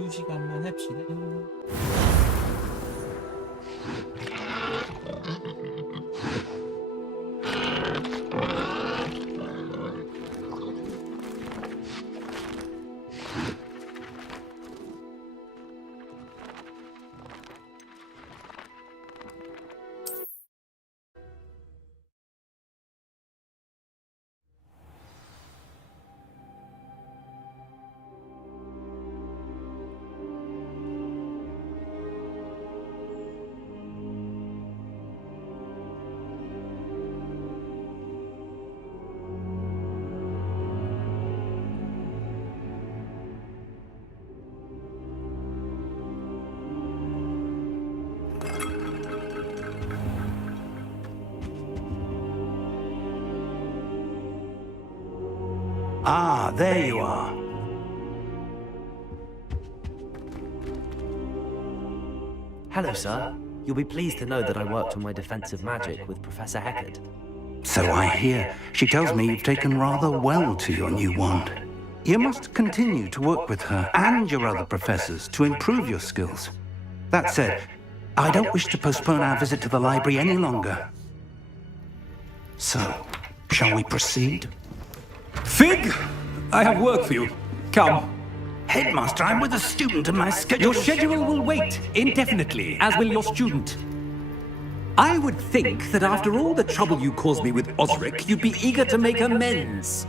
2시간만 합시다. Ah, there you are. Hello, sir. You'll be pleased to know that I worked on my defensive magic with Professor Heckard. So I hear. She tells me you've taken rather well to your new wand. You must continue to work with her and your other professors to improve your skills. That said, I don't wish to postpone our visit to the library any longer. So, shall we proceed? Fig! I have work for you. Come. Headmaster, I'm with a student and my schedule... Your schedule will wait indefinitely, as will your student. I would think that after all the trouble you caused me with Osric, you'd be eager to make amends.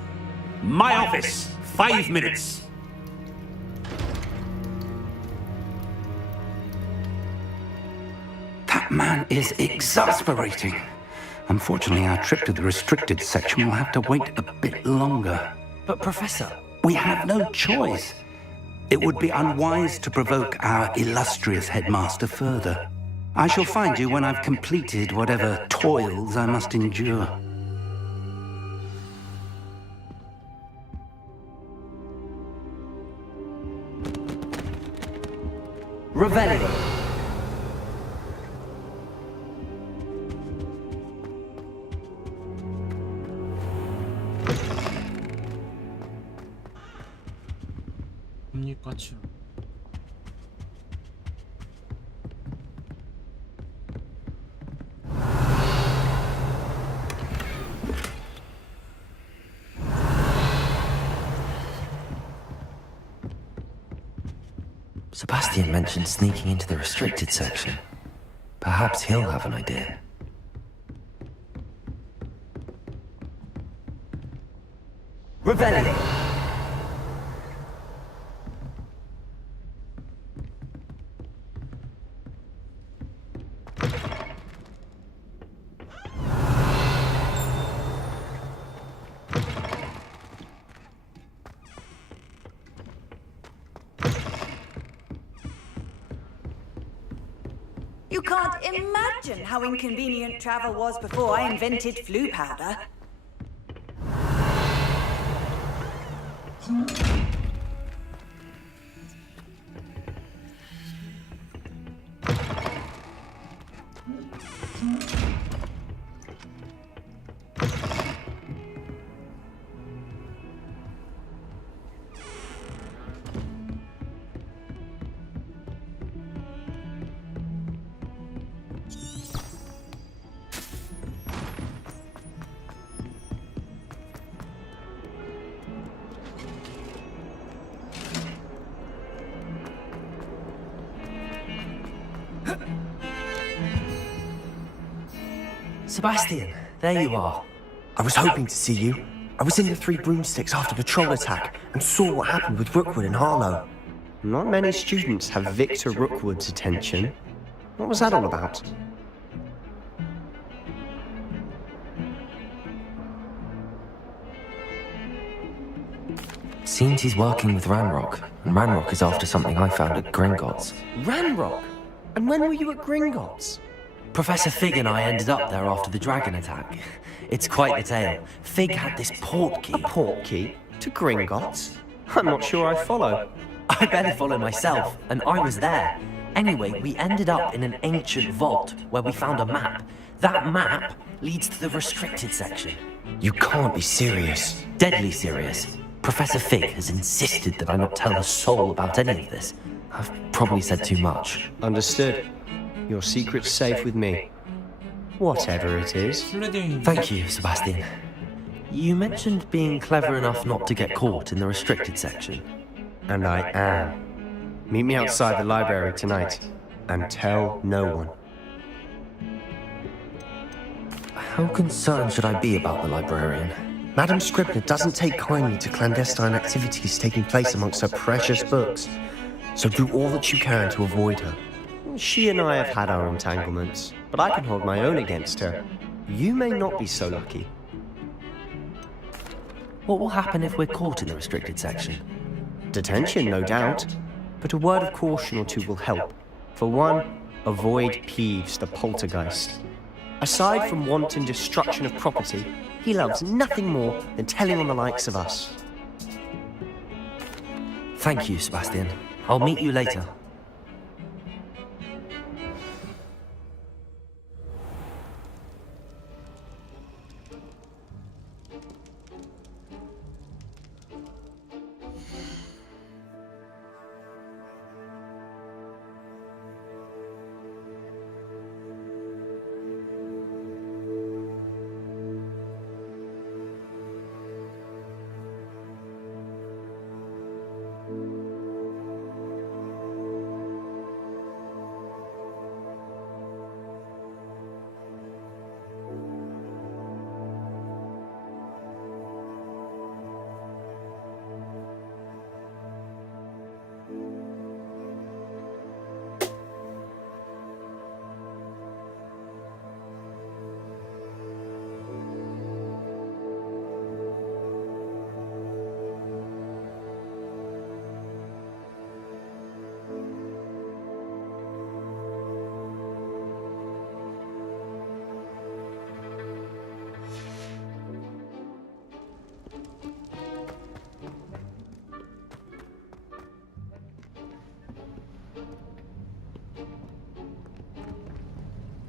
My office, 5 minutes. That man is exasperating. Unfortunately, our trip to the restricted section will have to wait a bit longer. But, Professor... We have no choice. It would be unwise to provoke our illustrious headmaster further. I shall find you when I've completed whatever toils I must endure. Revelio. 갑니까? Sebastian mentioned sneaking into the restricted section. Perhaps he'll have an idea. Revelio. You can't imagine how inconvenient travel was before I invented flu powder. Sebastian, there you are. I was hoping to see you. I was in the Three Broomsticks after the troll attack and saw what happened with Rookwood and Harlow. Not many students have Victor Rookwood's attention. What was that all about? Seems he's working with Ranrock, and Ranrock is after something I found at Gringotts. Ranrock? And when were you at Gringotts? Professor Fig and I ended up there after the dragon attack. It's quite the tale. Fig had this port key. A port key? To Gringotts? I'm not sure I follow. I better follow myself, and I was there. Anyway, we ended up in an ancient vault where we found a map. That map leads to the restricted section. You can't be serious. Deadly serious. Professor Fig has insisted that I not tell a soul about any of this. I've probably said too much. Understood. Your secret's safe with me. Whatever it is. Thank you, Sebastian. You mentioned being clever enough not to get caught in the restricted section. And I am. Meet me outside the library tonight. And tell no one. How concerned should I be about the librarian? Madame Scribner doesn't take kindly to clandestine activities taking place amongst her precious books. So do all that you can to avoid her. She and I have had our entanglements, but I can hold my own against her. You may not be so lucky. What will happen if we're caught in the restricted section? Detention, no doubt. But a word of caution or two will help. For one, avoid Peeves, the poltergeist. Aside from wanton destruction of property, he loves nothing more than telling on the likes of us. Thank you, Sebastian. I'll meet you later.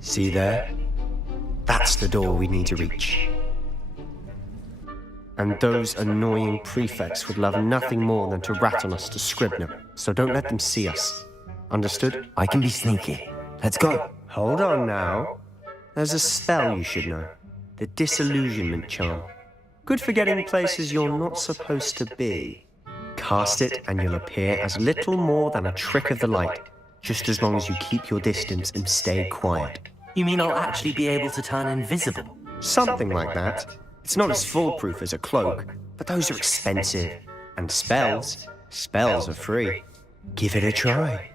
See there? That's the door we need to reach. And those annoying prefects would love nothing more than to rat on us to Scribner, so don't let them see us. Understood? I can be sneaky. Let's go. Hold on now. There's a spell you should know. The disillusionment charm. Good for getting places you're not supposed to be. Cast it and you'll appear as little more than a trick of the light, just as long as you keep your distance and stay quiet. You mean I'll actually be able to turn invisible? Something like that. It's not as foolproof as a cloak, but those are expensive. And spells are free. Give it a try.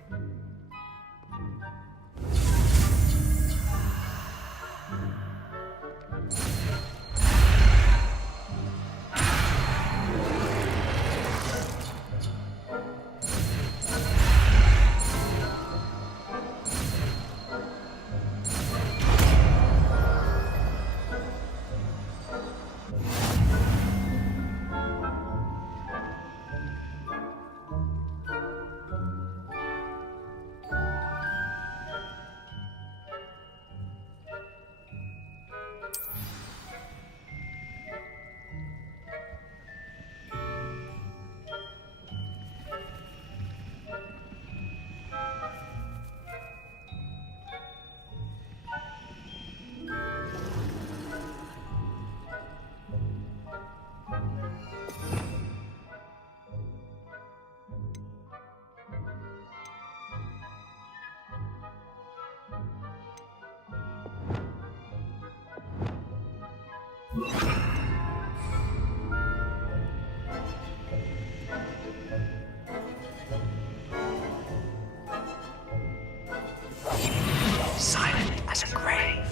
Silent as a grave.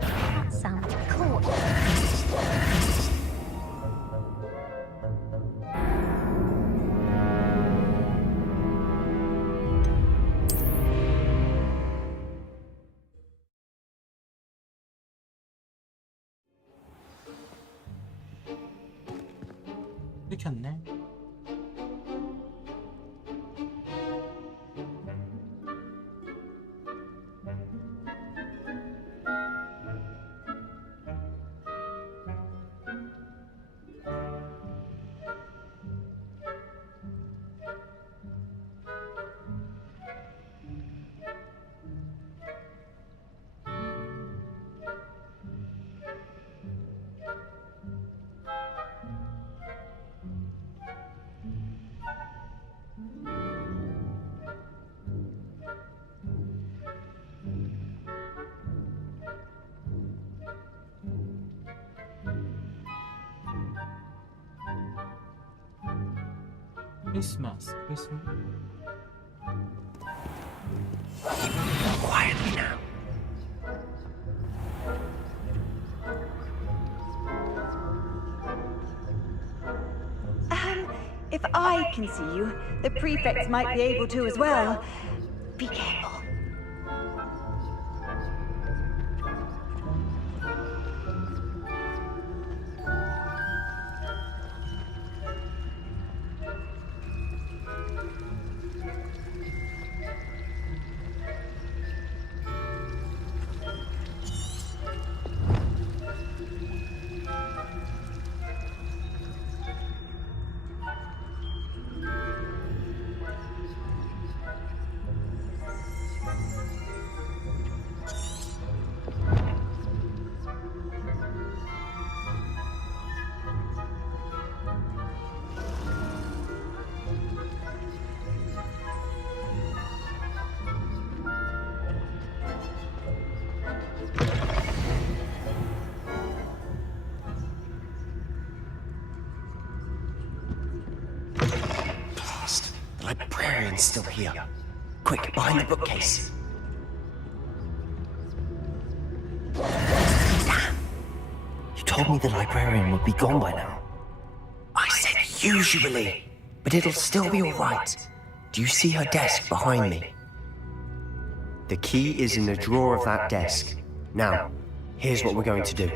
That sounds cool. 끊겼네. 크리스마스. Quietly now. If I can see you, the prefects might be able to as well. Be careful. The librarian's still here. Quick, behind the bookcase. Damn! You told me the librarian would be gone by now. I said usually, but it'll still be alright. Do you see her desk behind me? The key is in the drawer of that desk. Now, here's what we're going to do.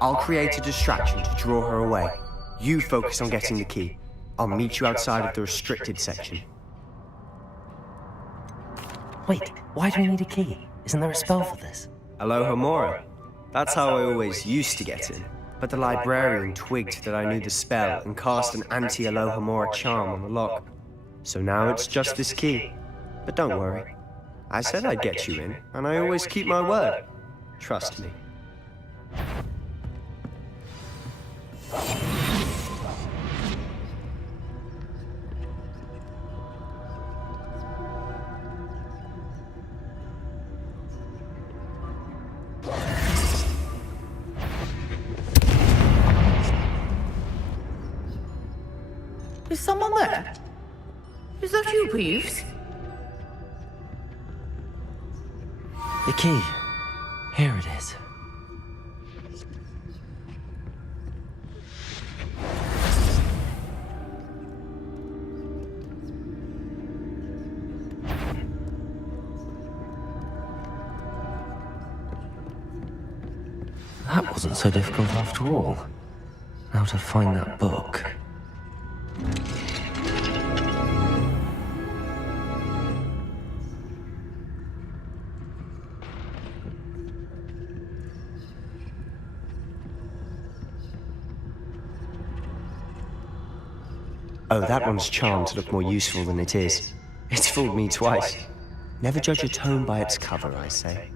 I'll create a distraction to draw her away. You focus on getting the key. I'll meet you outside of the restricted section. Wait, why do we need a key? Isn't there a spell for this? Aloha Mora. That's how I always used to get in. But the librarian twigged that I knew the spell and cast an anti-Aloha Mora charm on the lock. So now it's just this key. But don't worry. I said I'd get you in, and I always keep my word. Trust me. Is someone there? Is that you, Peeves? The key. Here it is. That wasn't so difficult after all. Now to find that book. Oh, that one's charmed to look more useful than it is. It's fooled me twice. Never judge a tome by its cover, I say.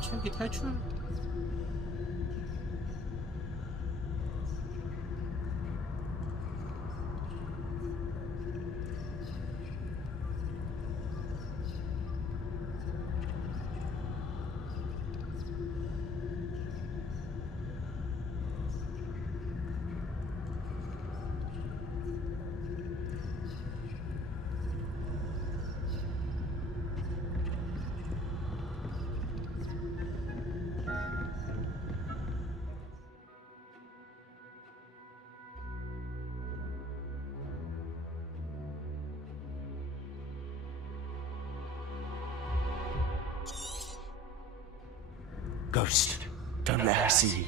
책이 탈출? Ghost, don't let her see you.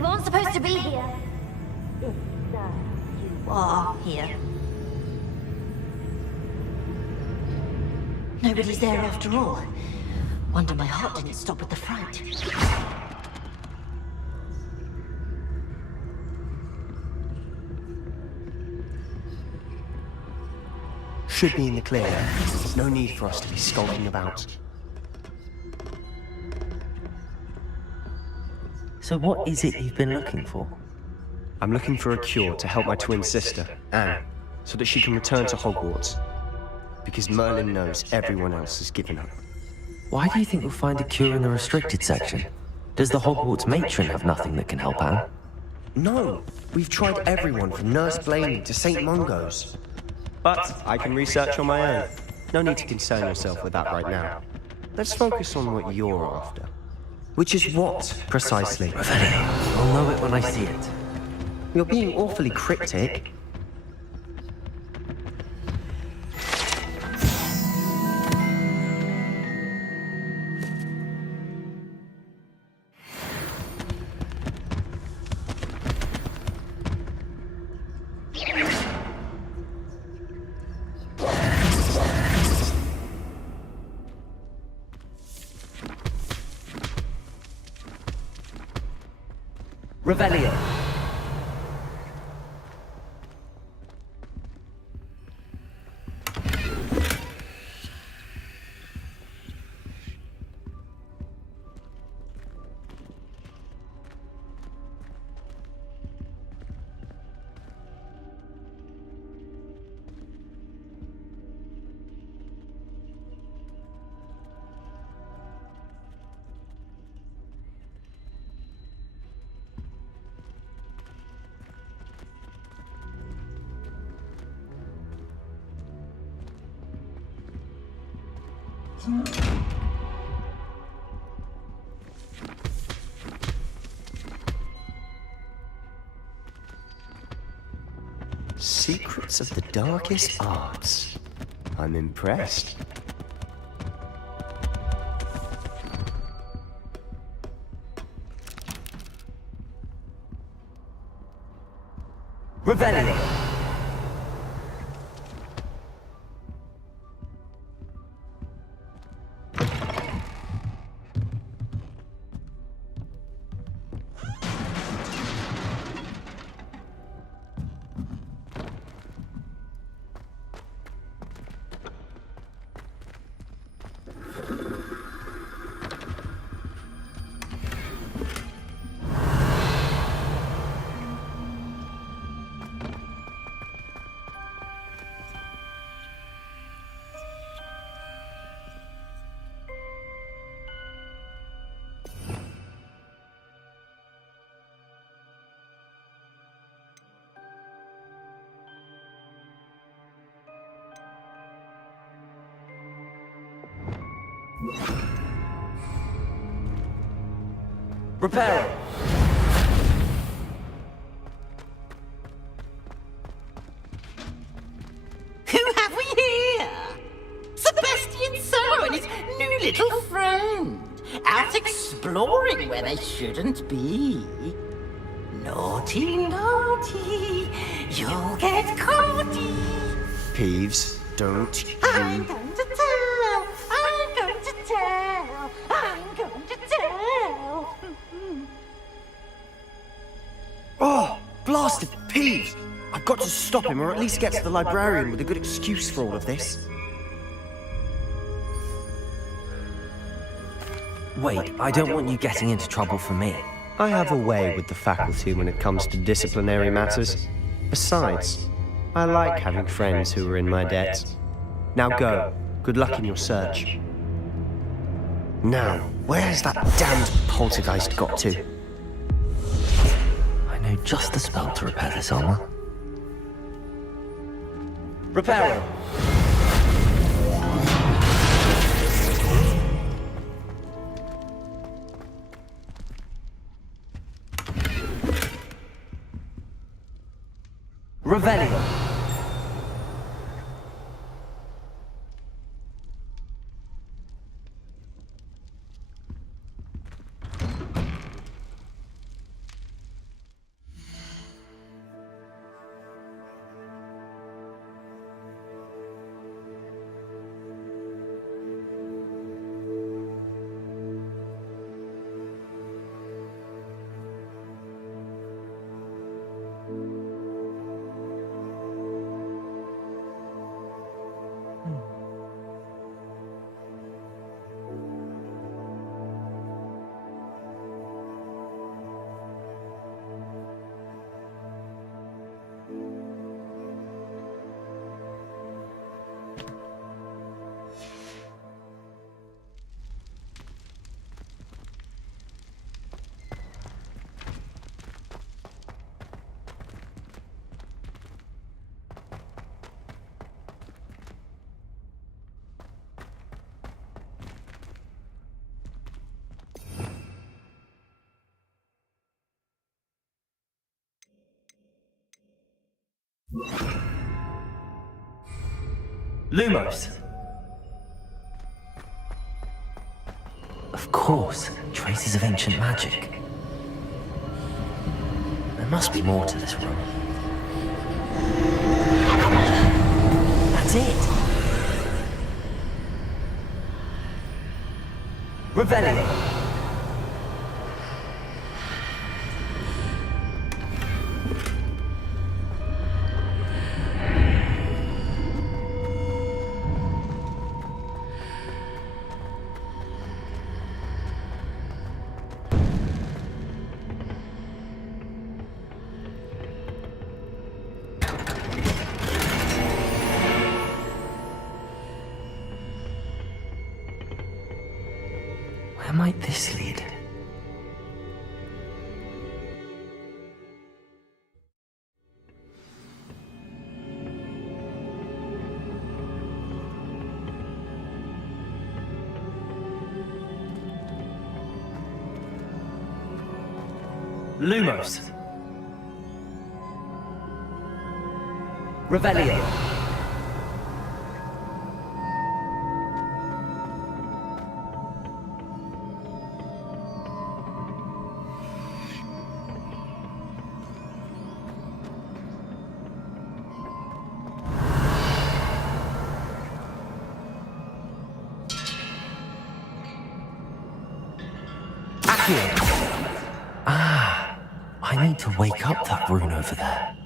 You aren't supposed to be here. If, you are here. Nobody's there after all. Wonder my heart didn't stop with the fright. Should be in the clear. There's no need for us to be skulking about. So what is it you've been looking for? I'm looking for a cure to help my twin sister, Anne, so that she can return to Hogwarts. Because Merlin knows everyone else has given up. Why do you think you'll find a cure in the restricted section? Does the Hogwarts matron have nothing that can help Anne? No! We've tried everyone from Nurse Blaney to St. Mungo's. But I can research on my own. No need to concern yourself with that right now. Let's focus on what you're after. Which is what, precisely? Revelio. I'll know it when I see it. You're being awfully cryptic. Revelio. Secrets of the darkest arts. I'm impressed. Revelio. Reparo. Who have we here? Sebastian Summer and his new little friend. Out exploring where they shouldn't be. Naughty, naughty. You'll get caughty. Peeves, don't I'm you... going to tell. I'm going to tell. I'm going to tell. Oh, blasted Peeves! I've got to stop him, or at least get to the librarian with a good excuse for all of this. Wait, I don't want you getting into trouble for me. I have a way with the faculty when it comes to disciplinary matters. Besides, I like having friends who are in my debt. Now go. Good luck in your search. Now, where's that damned poltergeist got to? I know just the spell to repair this armor. Reparo. Revelio. Lumos. Of course, traces of ancient magic. There must be more to this room. That's it! Revelio. Where might this lead? Lumos. Revelio. Ah, I need to wake up that rune over there.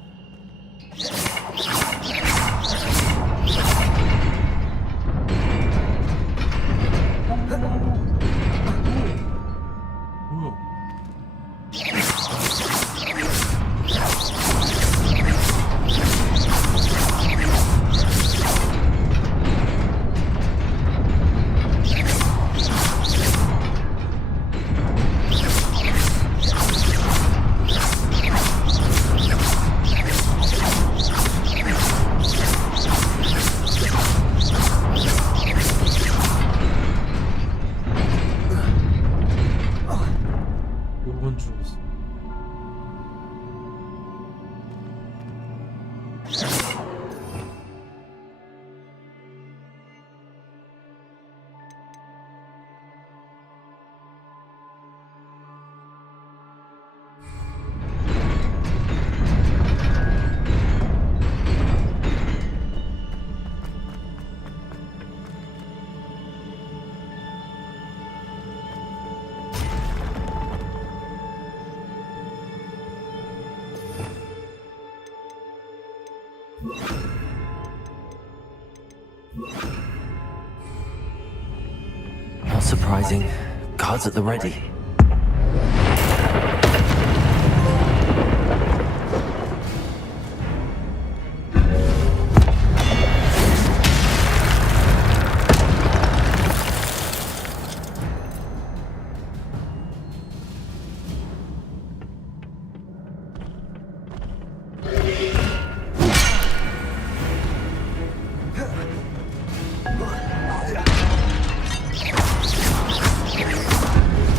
Not surprising. Guards at the ready.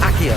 Accio.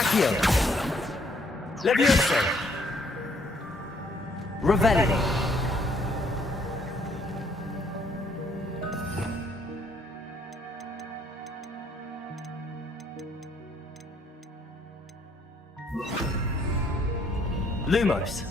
Accio. Levioso. Revelio. Lumos.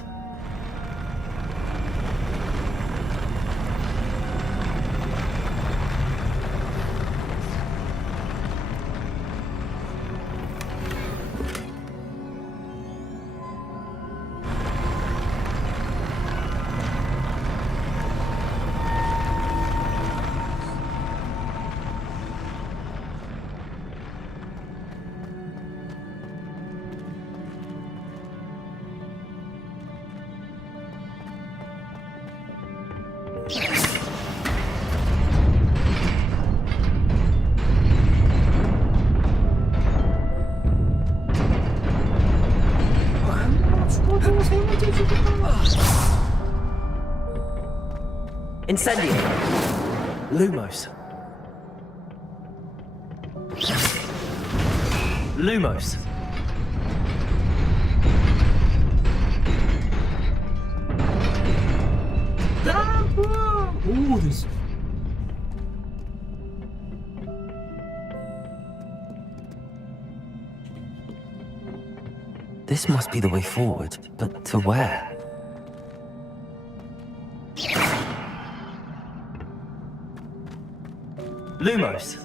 Incendio. Lumos. Lumos. 오, 됐어. This must be the way forward, but to where? Lumos.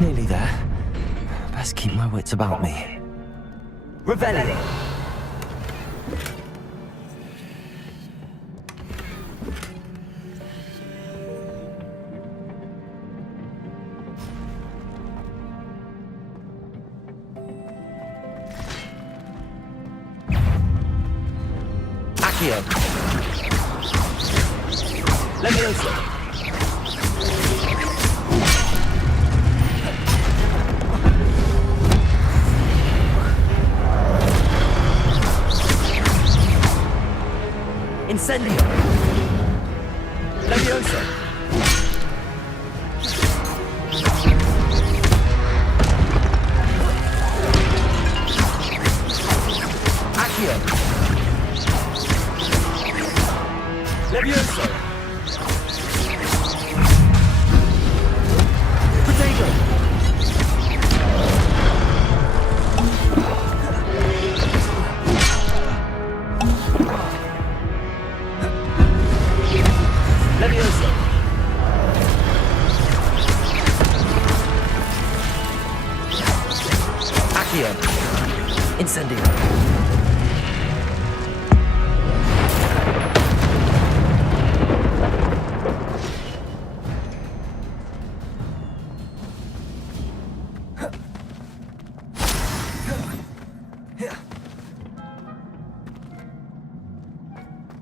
Nearly there. Best keep my wits about me. Revelio. Accio. Levioso. Incendio. Levioso. Accio. Levioso. Potato. Levioso. Accio. Incendio.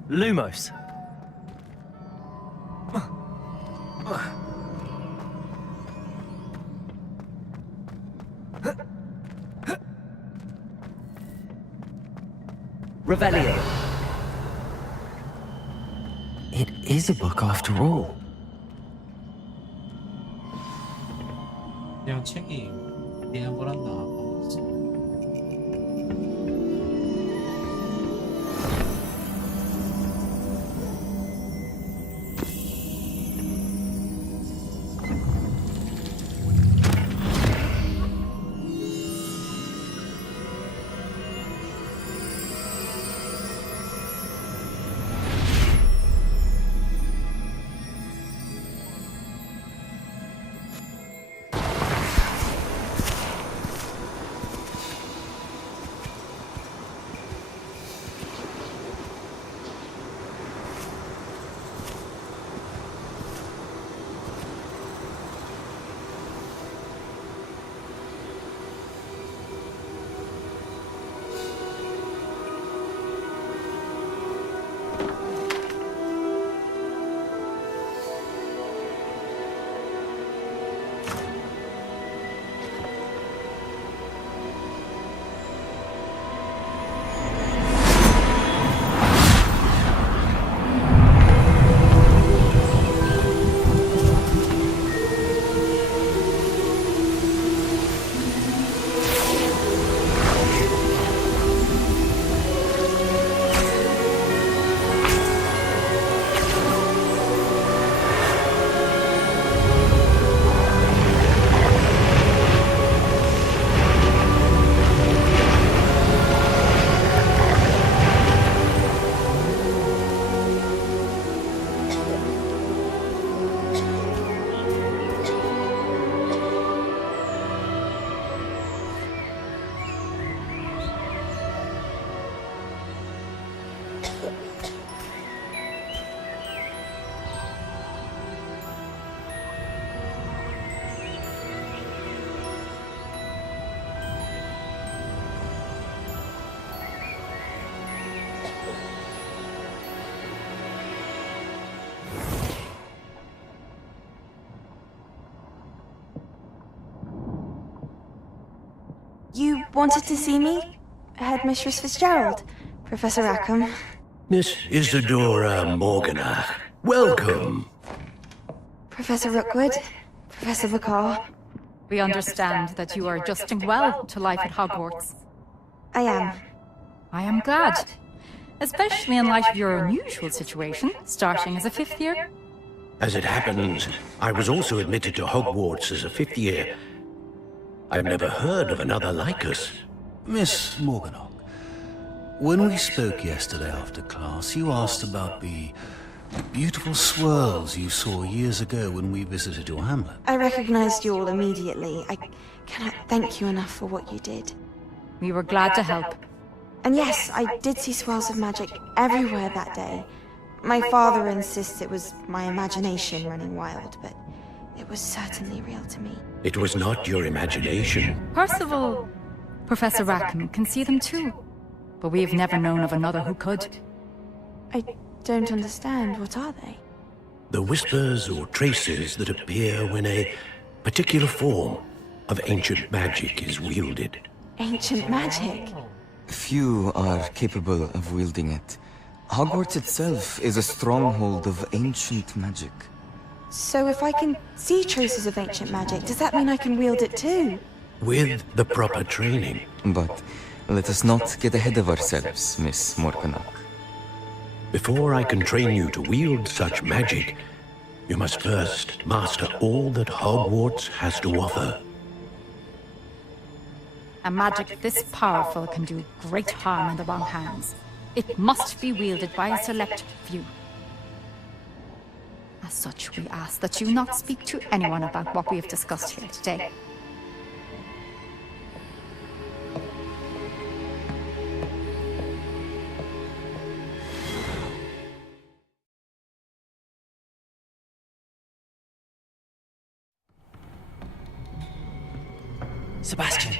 Lumos. Revelio. It is a book after all. 그냥 책이 그냥 거란다. wanted to see me? Headmistress Fitzgerald, Professor Rackham. Miss Isadora Morganach, welcome. Professor Rookwood, Professor Bakar. We understand that you are adjusting well to life at Hogwarts. I am. I am glad. Especially in light of your unusual situation, starting as a 5th year. As it happens, I was also admitted to Hogwarts as a 5th year. I've never heard of another like us. Miss Morganach, when we spoke yesterday after class, you asked about the beautiful swirls you saw years ago when we visited your hamlet. I recognized you all immediately. I cannot thank you enough for what you did. We were glad to help. And yes, I did see swirls of magic everywhere that day. My father insists it was my imagination running wild, but it was certainly real to me. It was not your imagination. Percival, Professor Rackham can see them too. But we have never known of another who could. I don't understand. What are they? The whispers or traces that appear when a particular form of ancient magic is wielded. Ancient magic? Few are capable of wielding it. Hogwarts itself is a stronghold of ancient magic. So if I can see traces of ancient magic, does that mean I can wield it too? With the proper training. But let us not get ahead of ourselves, Miss Morganach. Before I can train you to wield such magic, you must first master all that Hogwarts has to offer. A magic this powerful can do great harm in the wrong hands. It must be wielded by a select few. As such, we ask that you not speak to anyone about what we have discussed here today. Sebastian.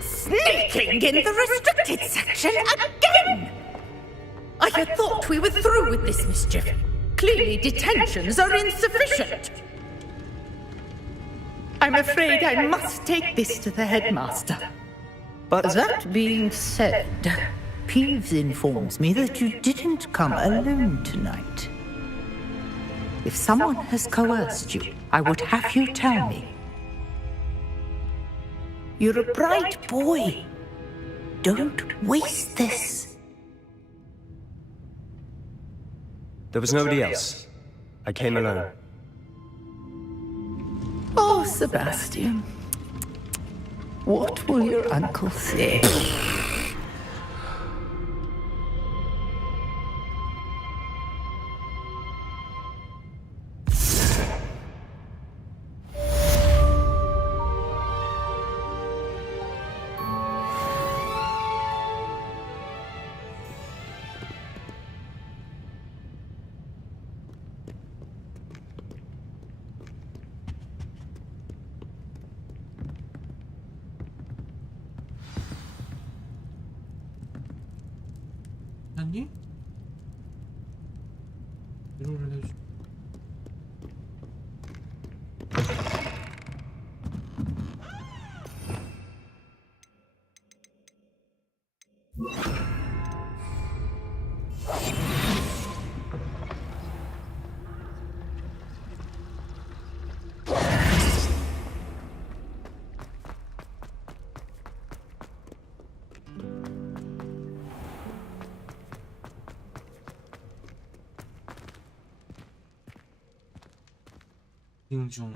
Sneaking in the restricted section again! I had thought we were through with this mischief. Clearly detentions are insufficient. I'm afraid I must take this to the headmaster. But that being said, Peeves informs me that you didn't come alone tonight. If someone has coerced you, I would have you tell me. You're a bright boy. Don't waste this. There was nobody else. I came alone. Oh, Sebastian. What will your uncle say? 아니? 위로를 해주. 중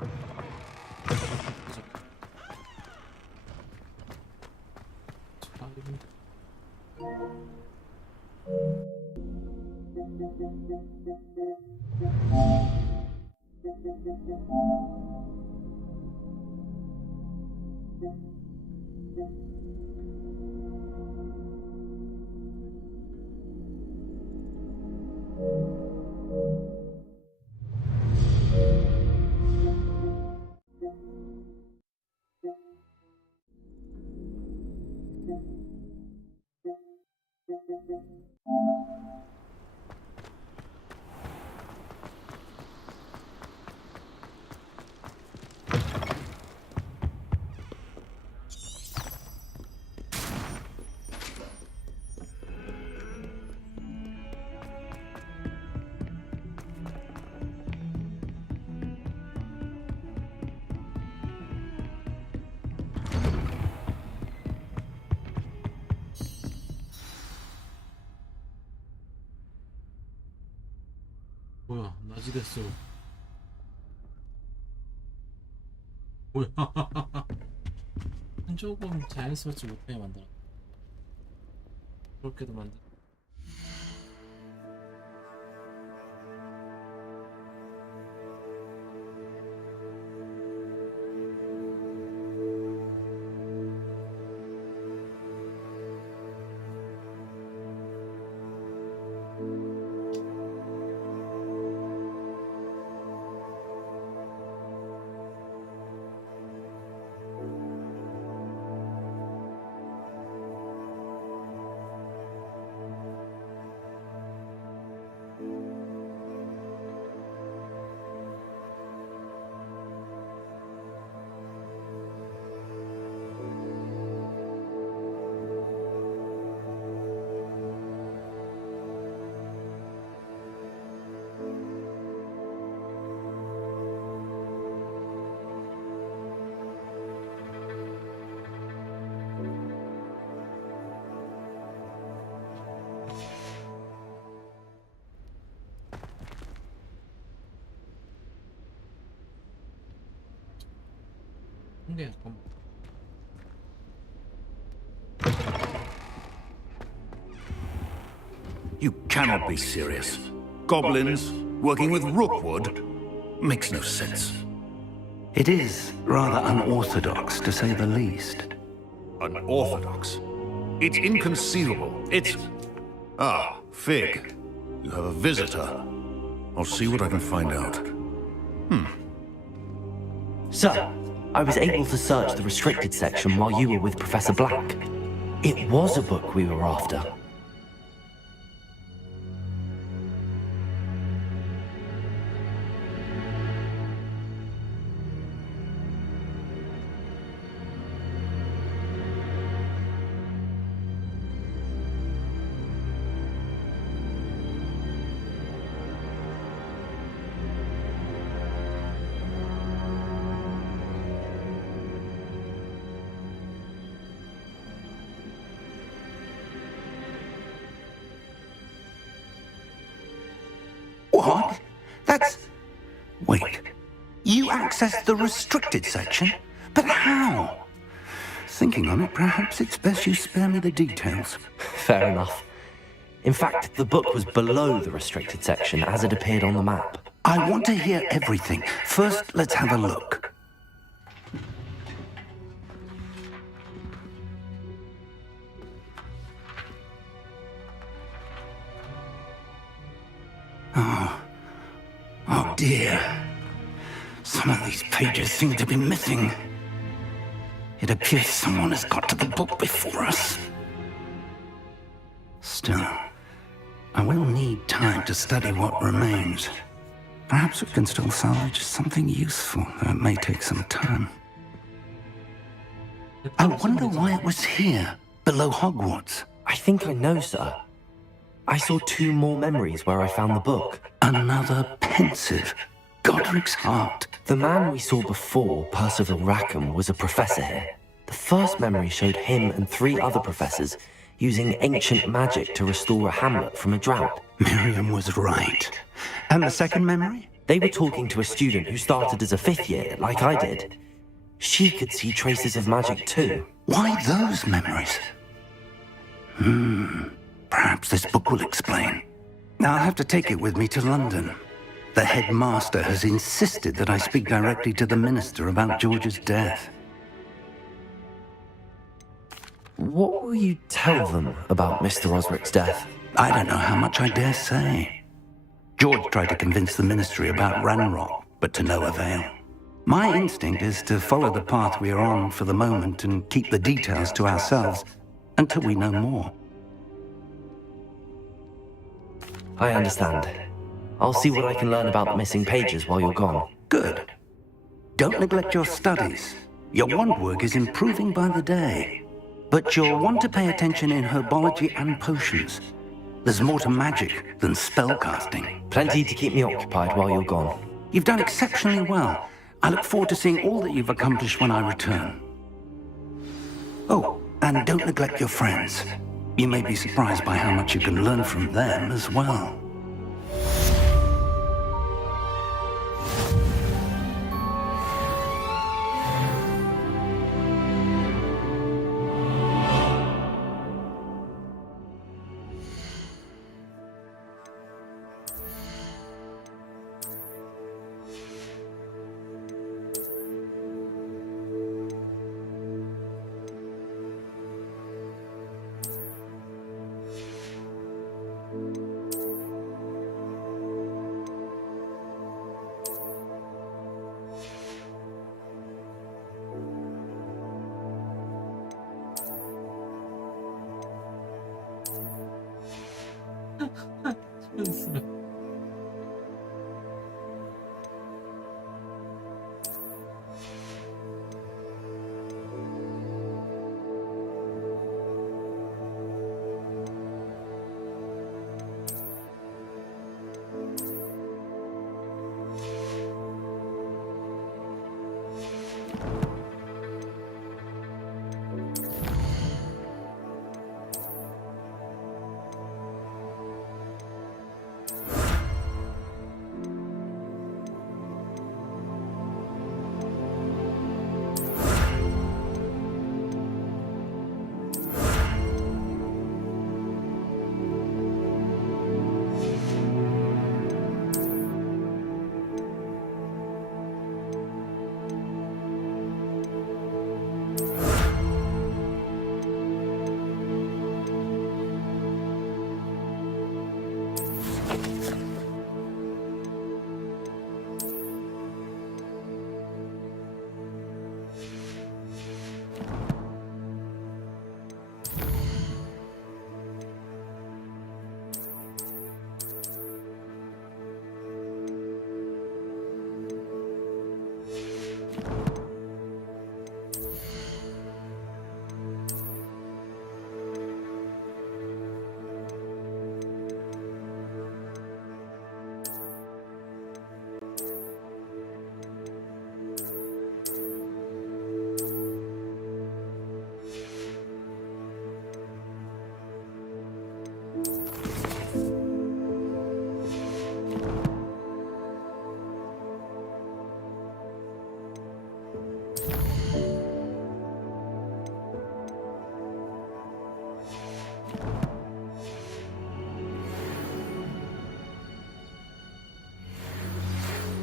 뭐야, 낮이 됐어. 뭐야. 조금 자연스럽지 못하게 만들어. 그렇게도 만들어. You cannot be serious. Goblins working with rookwood makes no sense. It is rather unorthodox, to say the least. Unorthodox? It's inconceivable. It's... Ah, Fig. You have a visitor. I'll see what I can find out. Sir, I was able to search the restricted section while you were with Professor Black. It was a book we were after. What? That's... Wait. You accessed the restricted section? But how? Thinking on it, perhaps it's best you spare me the details. Fair enough. In fact, the book was below the restricted section as it appeared on the map. I want to hear everything. First, let's have a look. Oh dear. Some of these pages seem to be missing. It appears someone has got to the book before us. Still, I will need time to study what remains. Perhaps we can still salvage something useful, though it may take some time. I wonder why it was here, below Hogwarts. I think I know, sir. I saw 2 more memories where I found the book. Another pensive. Godric's heart. The man we saw before, Percival Rackham, was a professor here. The first memory showed him and 3 other professors using ancient magic to restore a hamlet from a drought. Miriam was right. And the second memory? They were talking to a student who started as a 5th year, like I did. She could see traces of magic too. Why those memories? Perhaps this book will explain. Now I'll have to take it with me to London. The headmaster has insisted that I speak directly to the minister about George's death. What will you tell them about Mr. Osric's death? I don't know how much I dare say. George tried to convince the ministry about Ranrock, but to no avail. My instinct is to follow the path we are on for the moment and keep the details to ourselves until we know more. I understand. I'll see what I can learn about the missing pages while you're gone. Good. Don't neglect your studies. Your wand work is improving by the day. But you'll want to pay attention in herbology and potions. There's more to magic than spellcasting. Plenty to keep me occupied while you're gone. You've done exceptionally well. I look forward to seeing all that you've accomplished when I return. Oh, and don't neglect your friends. You may be surprised by how much you can learn from them as well.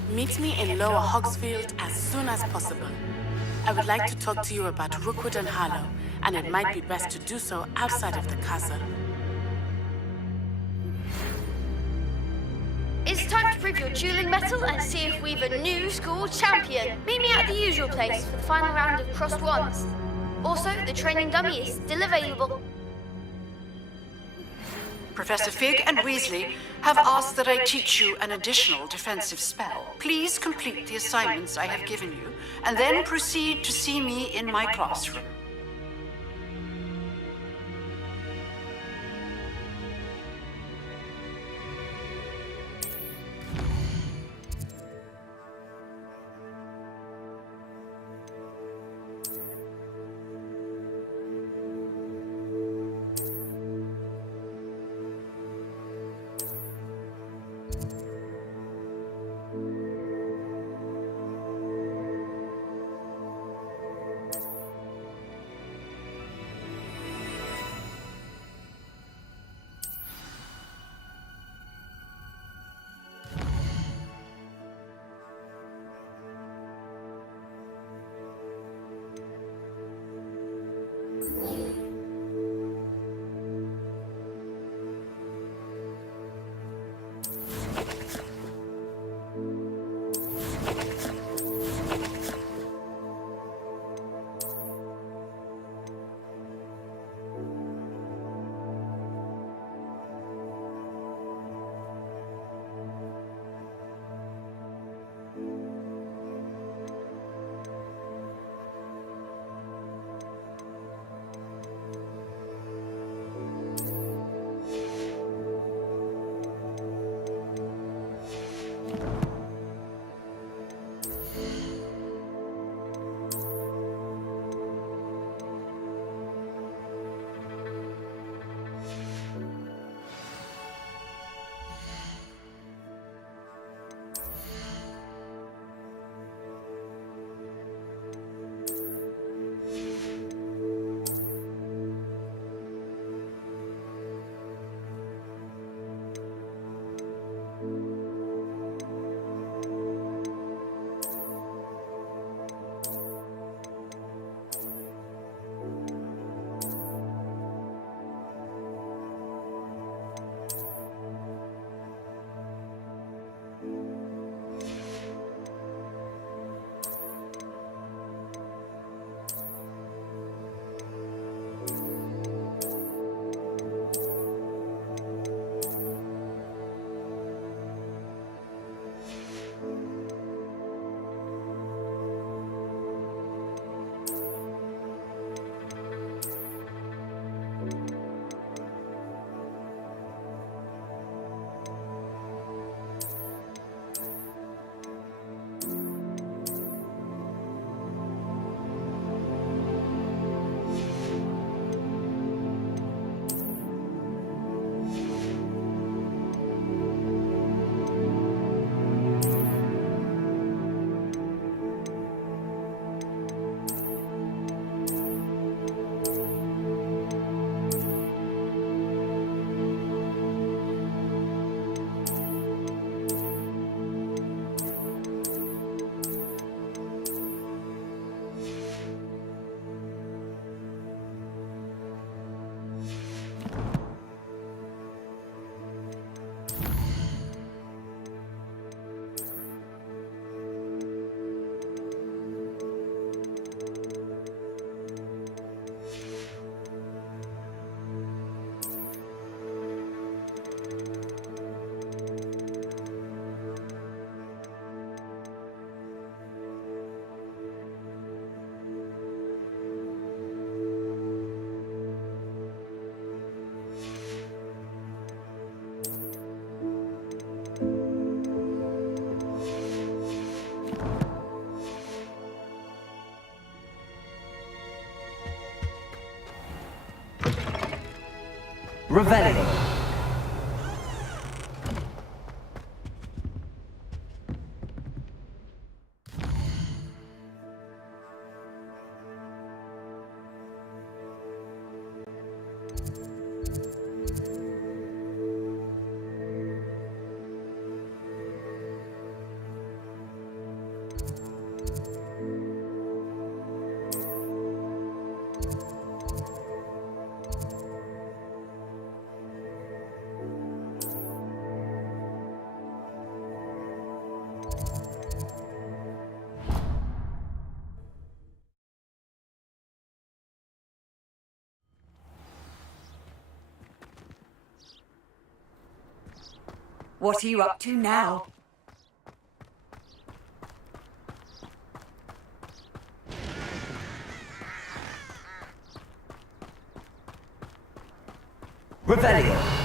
Meet me in Lower Hogsfield as soon as possible. I would like to talk to you about Rookwood and Harlow, and it might be best to do so outside of the castle. It's time to prove your dueling mettle and see if we've a new school champion. Meet me at the usual place for the final round of crossed wands. Also, the training dummy is still available. Professor Fig and Weasley have asked that I teach you an additional defensive spell. Please complete the assignments I have given you, and then proceed to see me in my classroom. Revelio. What are you up to now? Revelio.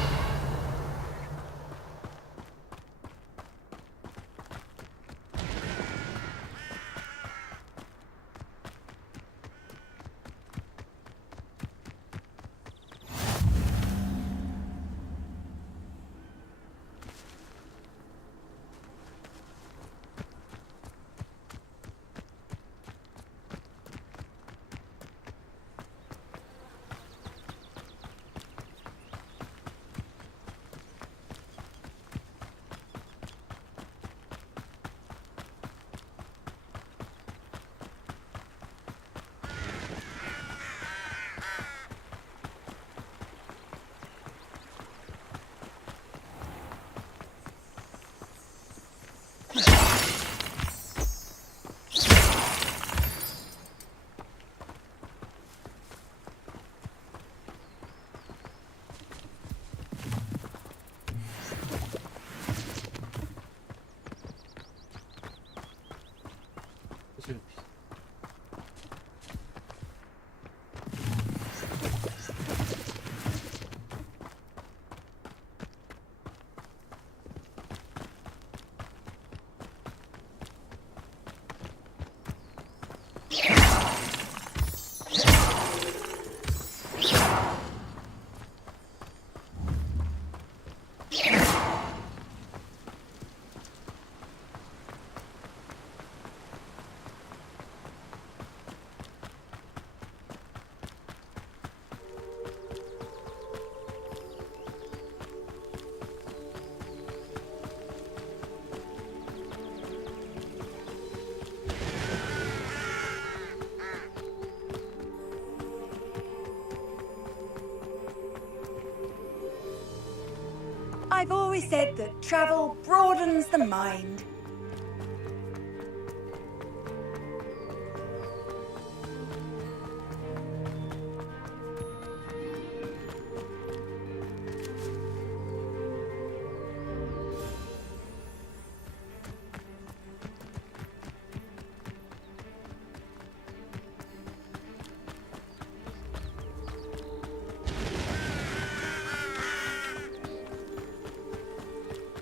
I've always said that travel broadens the mind.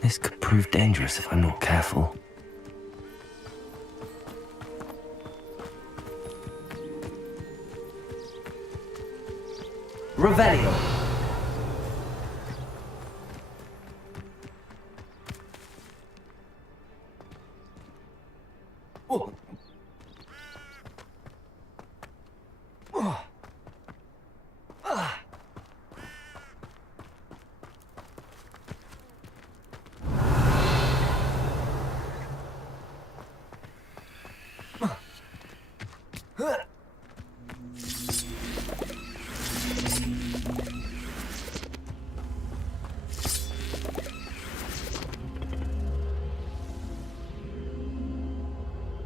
This could prove dangerous if I'm not careful. Revelio.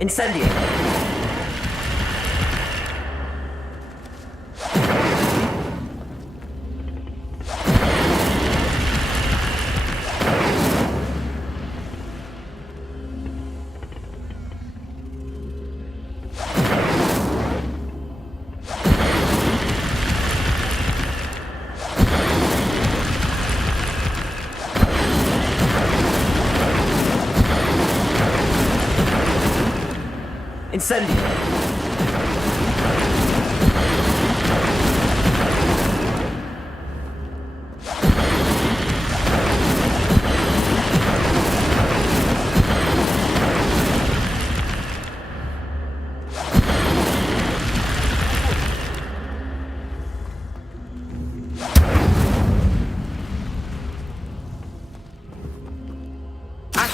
Incendio. Incendio.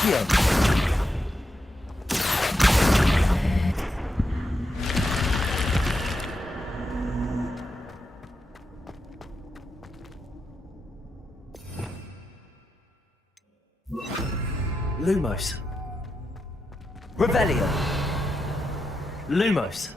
Accio! Lumos. Revelio. Lumos.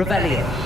Revelio.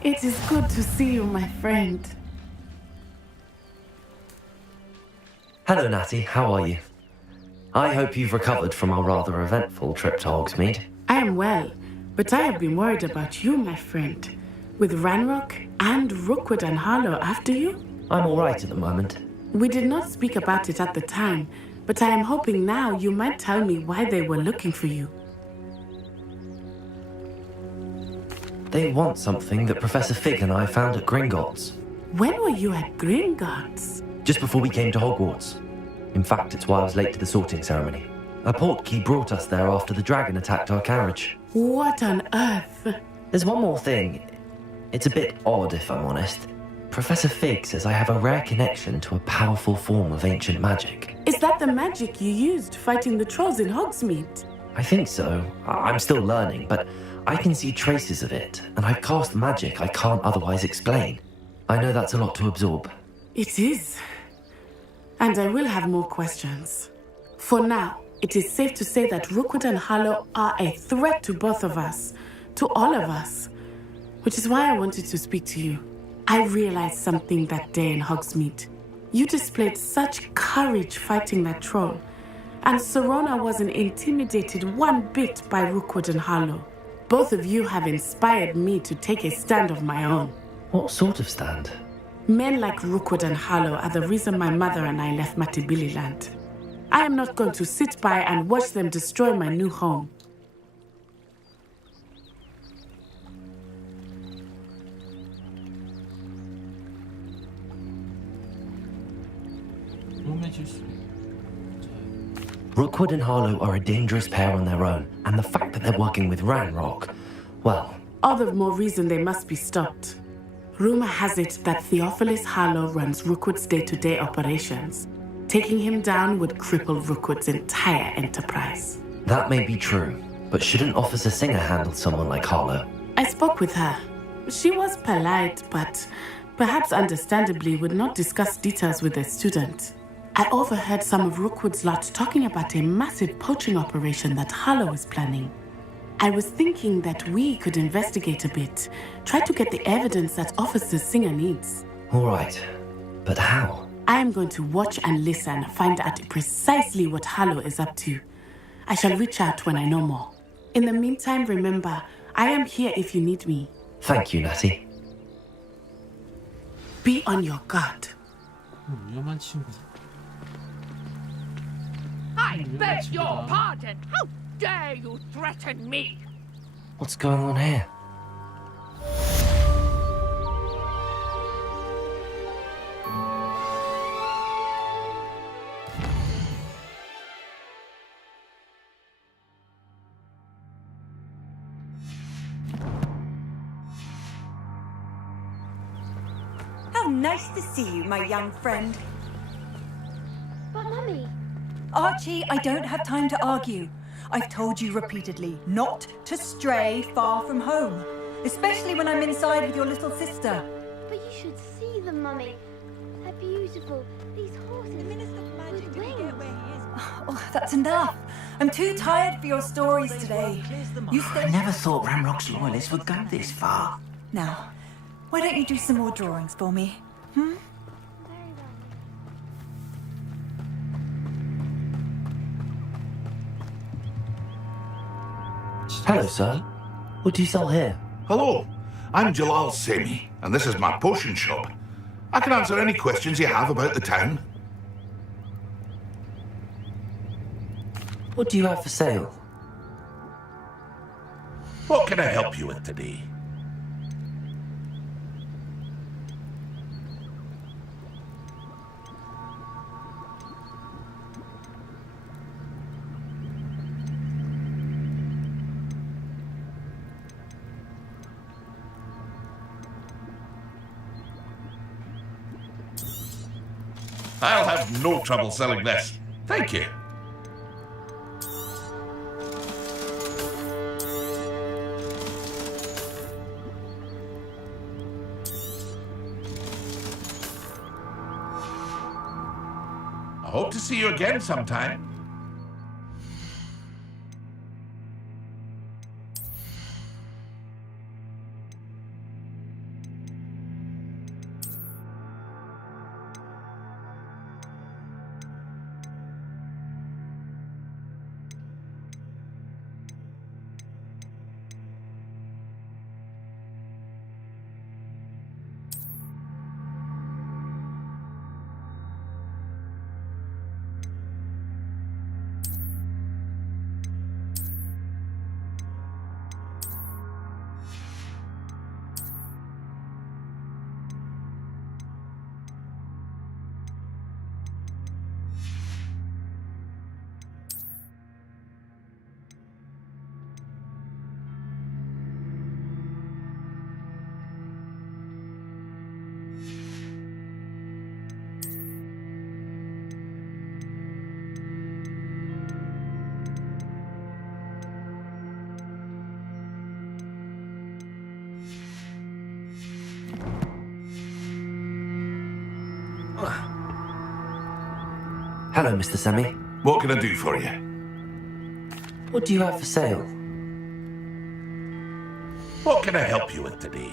It is good to see you, my friend. Hello, Natty. How are you? I hope you've recovered from our rather eventful trip to Hogsmeade. I am well, but I have been worried about you, my friend. With Ranrock and Rookwood and Harlow after you? I'm all right at the moment. We did not speak about it at the time, but I am hoping now you might tell me why they were looking for you. They want something that Professor Fig and I found at Gringotts. When were you at Gringotts? Just before we came to Hogwarts. In fact, it's why I was late to the sorting ceremony. A portkey brought us there after the dragon attacked our carriage. What on earth? There's one more thing. It's a bit odd, if I'm honest. Professor Fig says I have a rare connection to a powerful form of ancient magic. Is that the magic you used fighting the trolls in Hogsmeade? I think so. I'm still learning, but I can see traces of it, and I've cast magic I can't otherwise explain. I know that's a lot to absorb. It is. And I will have more questions. For now, it is safe to say that Rookwood and Harlow are a threat to both of us, to all of us, which is why I wanted to speak to you. I realized something that day in Hogsmeade. You displayed such courage fighting that troll, and Serona wasn't intimidated one bit by Rookwood and Harlow. Both of you have inspired me to take a stand of my own. What sort of stand? Men like Rookwood and Harlow are the reason my mother and I left Mattibililand. I am not going to sit by and watch them destroy my new home. Rookwood and Harlow are a dangerous pair on their own, and the fact that they're working with Ranrock, well... All the more reason they must be stopped. Rumor has it that Theophilus Harlow runs Rookwood's day-to-day operations. Taking him down would cripple Rookwood's entire enterprise. That may be true, but shouldn't Officer Singer handle someone like Harlow? I spoke with her. She was polite, but perhaps understandably would not discuss details with a student. I overheard some of Rookwood's lot talking about a massive poaching operation that Harlow is planning. I was thinking that we could investigate a bit, try to get the evidence that Officer Singer needs. All right, but how? I am going to watch and listen, find out precisely what Harlow is up to. I shall reach out when I know more. In the meantime, remember, I am here if you need me. Thank you, Natty. Be on your guard. 위험한 친구. I beg your pardon. How dare you threaten me? What's going on here? How nice to see you, my young friend. But Mummy, Archie, I don't have time to argue. I've told you repeatedly not to stray far from home, especially when I'm inside with your little sister. but you should see them, Mummy. They're beautiful. These horses with wings. Oh, that's enough. I'm too tired for your stories today. You stay. I never thought Ramrock's loyalists would go this far. Now, why don't you do some more drawings for me? Hmm? Hello, sir. What do you sell here? Hello, I'm Jalal Semi, and this is my potion shop. I can answer any questions you have about the town. What do you have for sale? What can I help you with today? I'll have no trouble selling this. Thank you. I hope to see you again sometime. Hello, Mr. Semi. What can I do for you? What do you have for sale? What can I help you with today?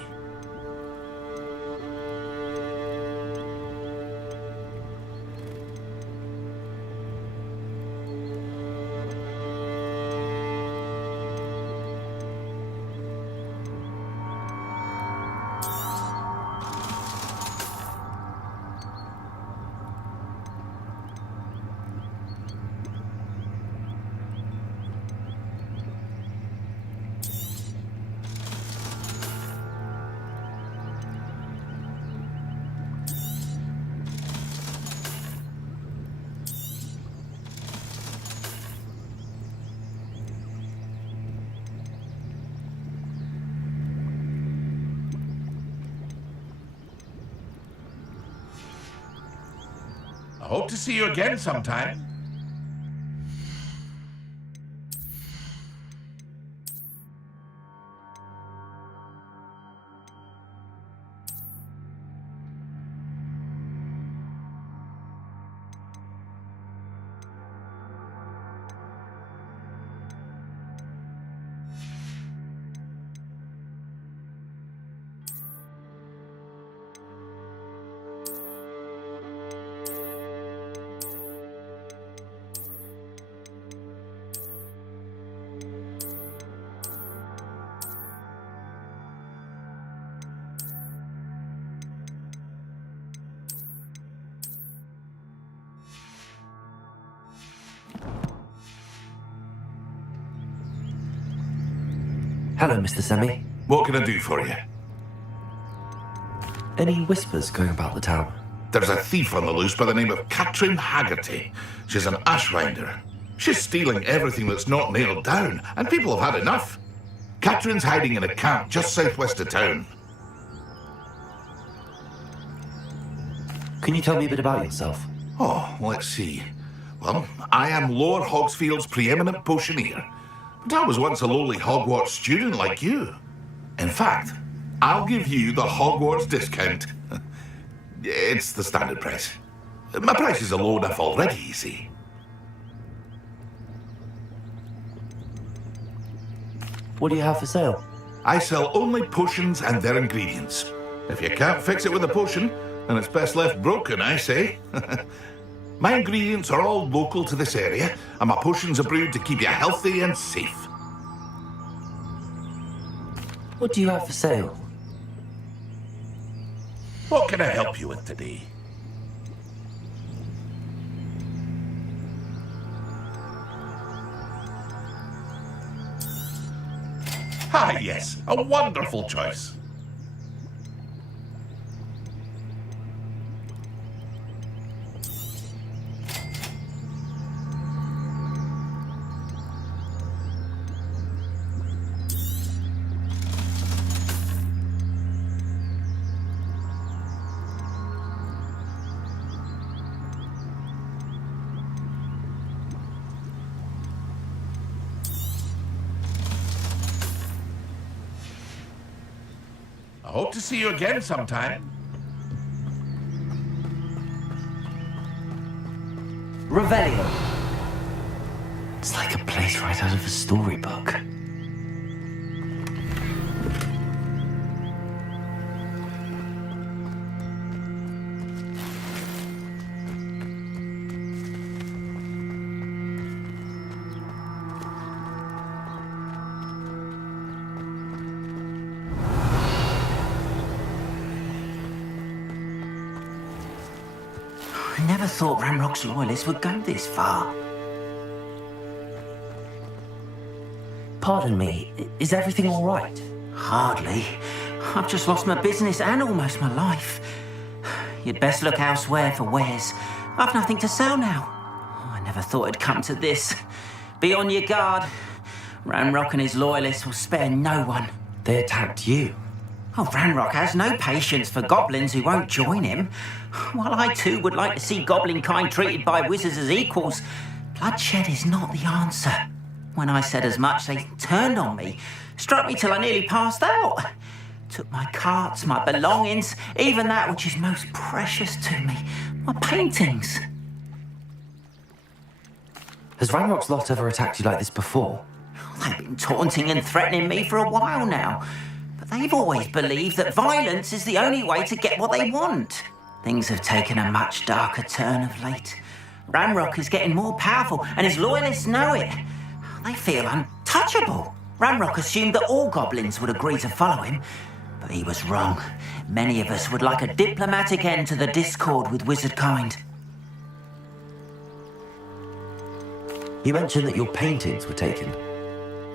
I hope to see you again sometime. Hello, Mr. Semi. What can I do for you? Any whispers going about the town? There's a thief on the loose by the name of Katrin Haggerty. She's an ashwinder. She's stealing everything that's not nailed down, and people have had enough. Katrin's hiding in a camp just southwest of town. Can you tell me a bit about yourself? Oh, let's see. Well, I am Lord Hogsfield's preeminent potioneer. But I was once a lowly Hogwarts student like you. In fact, I'll give you the Hogwarts discount. It's the standard price. My prices are low enough already, you see. What do you have for sale? I sell only potions and their ingredients. If you can't fix it with a potion, then it's best left broken, I say. My ingredients are all local to this area, and my potions are brewed to keep you healthy and safe. What do you have for sale? What can I help you with today? Ah, yes, a wonderful choice. I hope to see you again sometime. Revelio. It's like a place right out of a storybook. I never thought Ramrock's loyalists would go this far. Pardon me, is everything all right? Hardly. I've just lost my business and almost my life. You'd best look elsewhere for wares. I've nothing to sell now. I never thought it'd come to this. Be on your guard. Ramrock and his loyalists will spare no one. They attacked you. Oh, Ramrock has no patience for goblins who won't join him. While I too would like to see goblin kind treated by wizards as equals, bloodshed is not the answer. When I said as much, they turned on me, struck me till I nearly passed out. Took my carts, my belongings, even that which is most precious to me, my paintings. Has Ramrock's lot ever attacked you like this before? They've been taunting and threatening me for a while now. But they've always believed that violence is the only way to get what they want. Things have taken a much darker turn of late. Ramrock is getting more powerful, and his loyalists know it. They feel untouchable. Ramrock assumed that all goblins would agree to follow him, but he was wrong. Many of us would like a diplomatic end to the discord with wizard kind. You mentioned that your paintings were taken.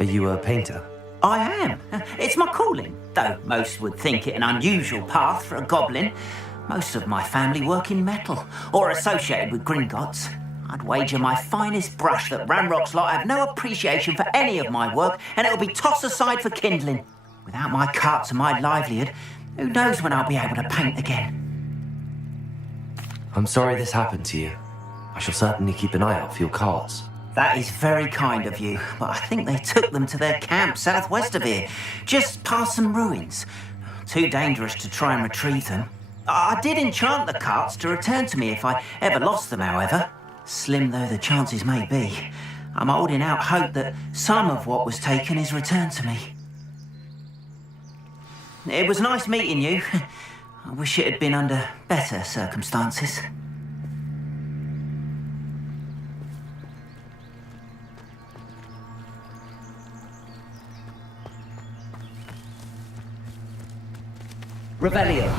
Are you a painter? I am. It's my calling, though most would think it an unusual path for a goblin. Most of my family work in metal, or associated with Gringotts. I'd wager my finest brush that Ramrock's lot have no appreciation for any of my work, and it'll be tossed aside for kindling. Without my carts and my livelihood, who knows when I'll be able to paint again? I'm sorry this happened to you. I shall certainly keep an eye out for your carts. That is very kind of you, but I think they took them to their camp southwest of here, just past some ruins. Too dangerous to try and retrieve them. I did enchant the carts to return to me if I ever lost them, however. Slim though the chances may be, I'm holding out hope that some of what was taken is returned to me. It was nice meeting you. I wish it had been under better circumstances. Revelio.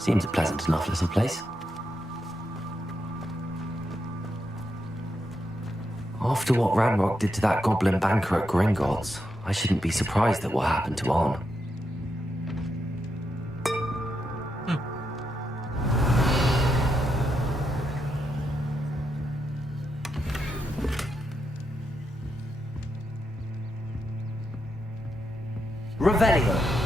Seems a pleasant enough little place. After what Ranrock did to that goblin banker at Gringotts, I shouldn't be surprised at what happened to Arn. Revelio.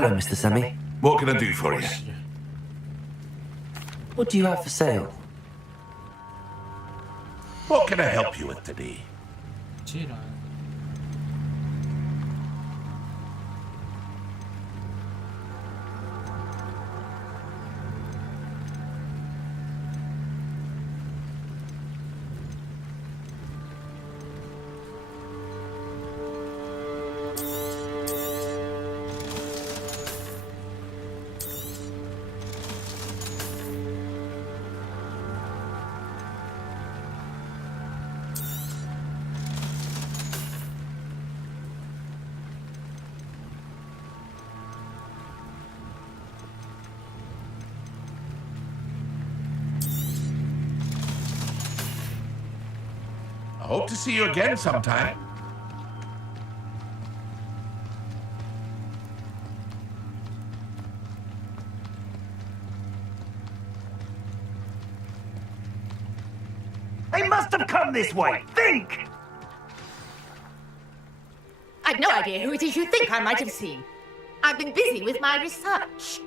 Hello, Mr. Semi. What can I do for you? What do you have for sale? What can I help you with today? I hope to see you again sometime. They must have come this way. Think! I've no idea who it is you think I might have seen. I've been busy with my research.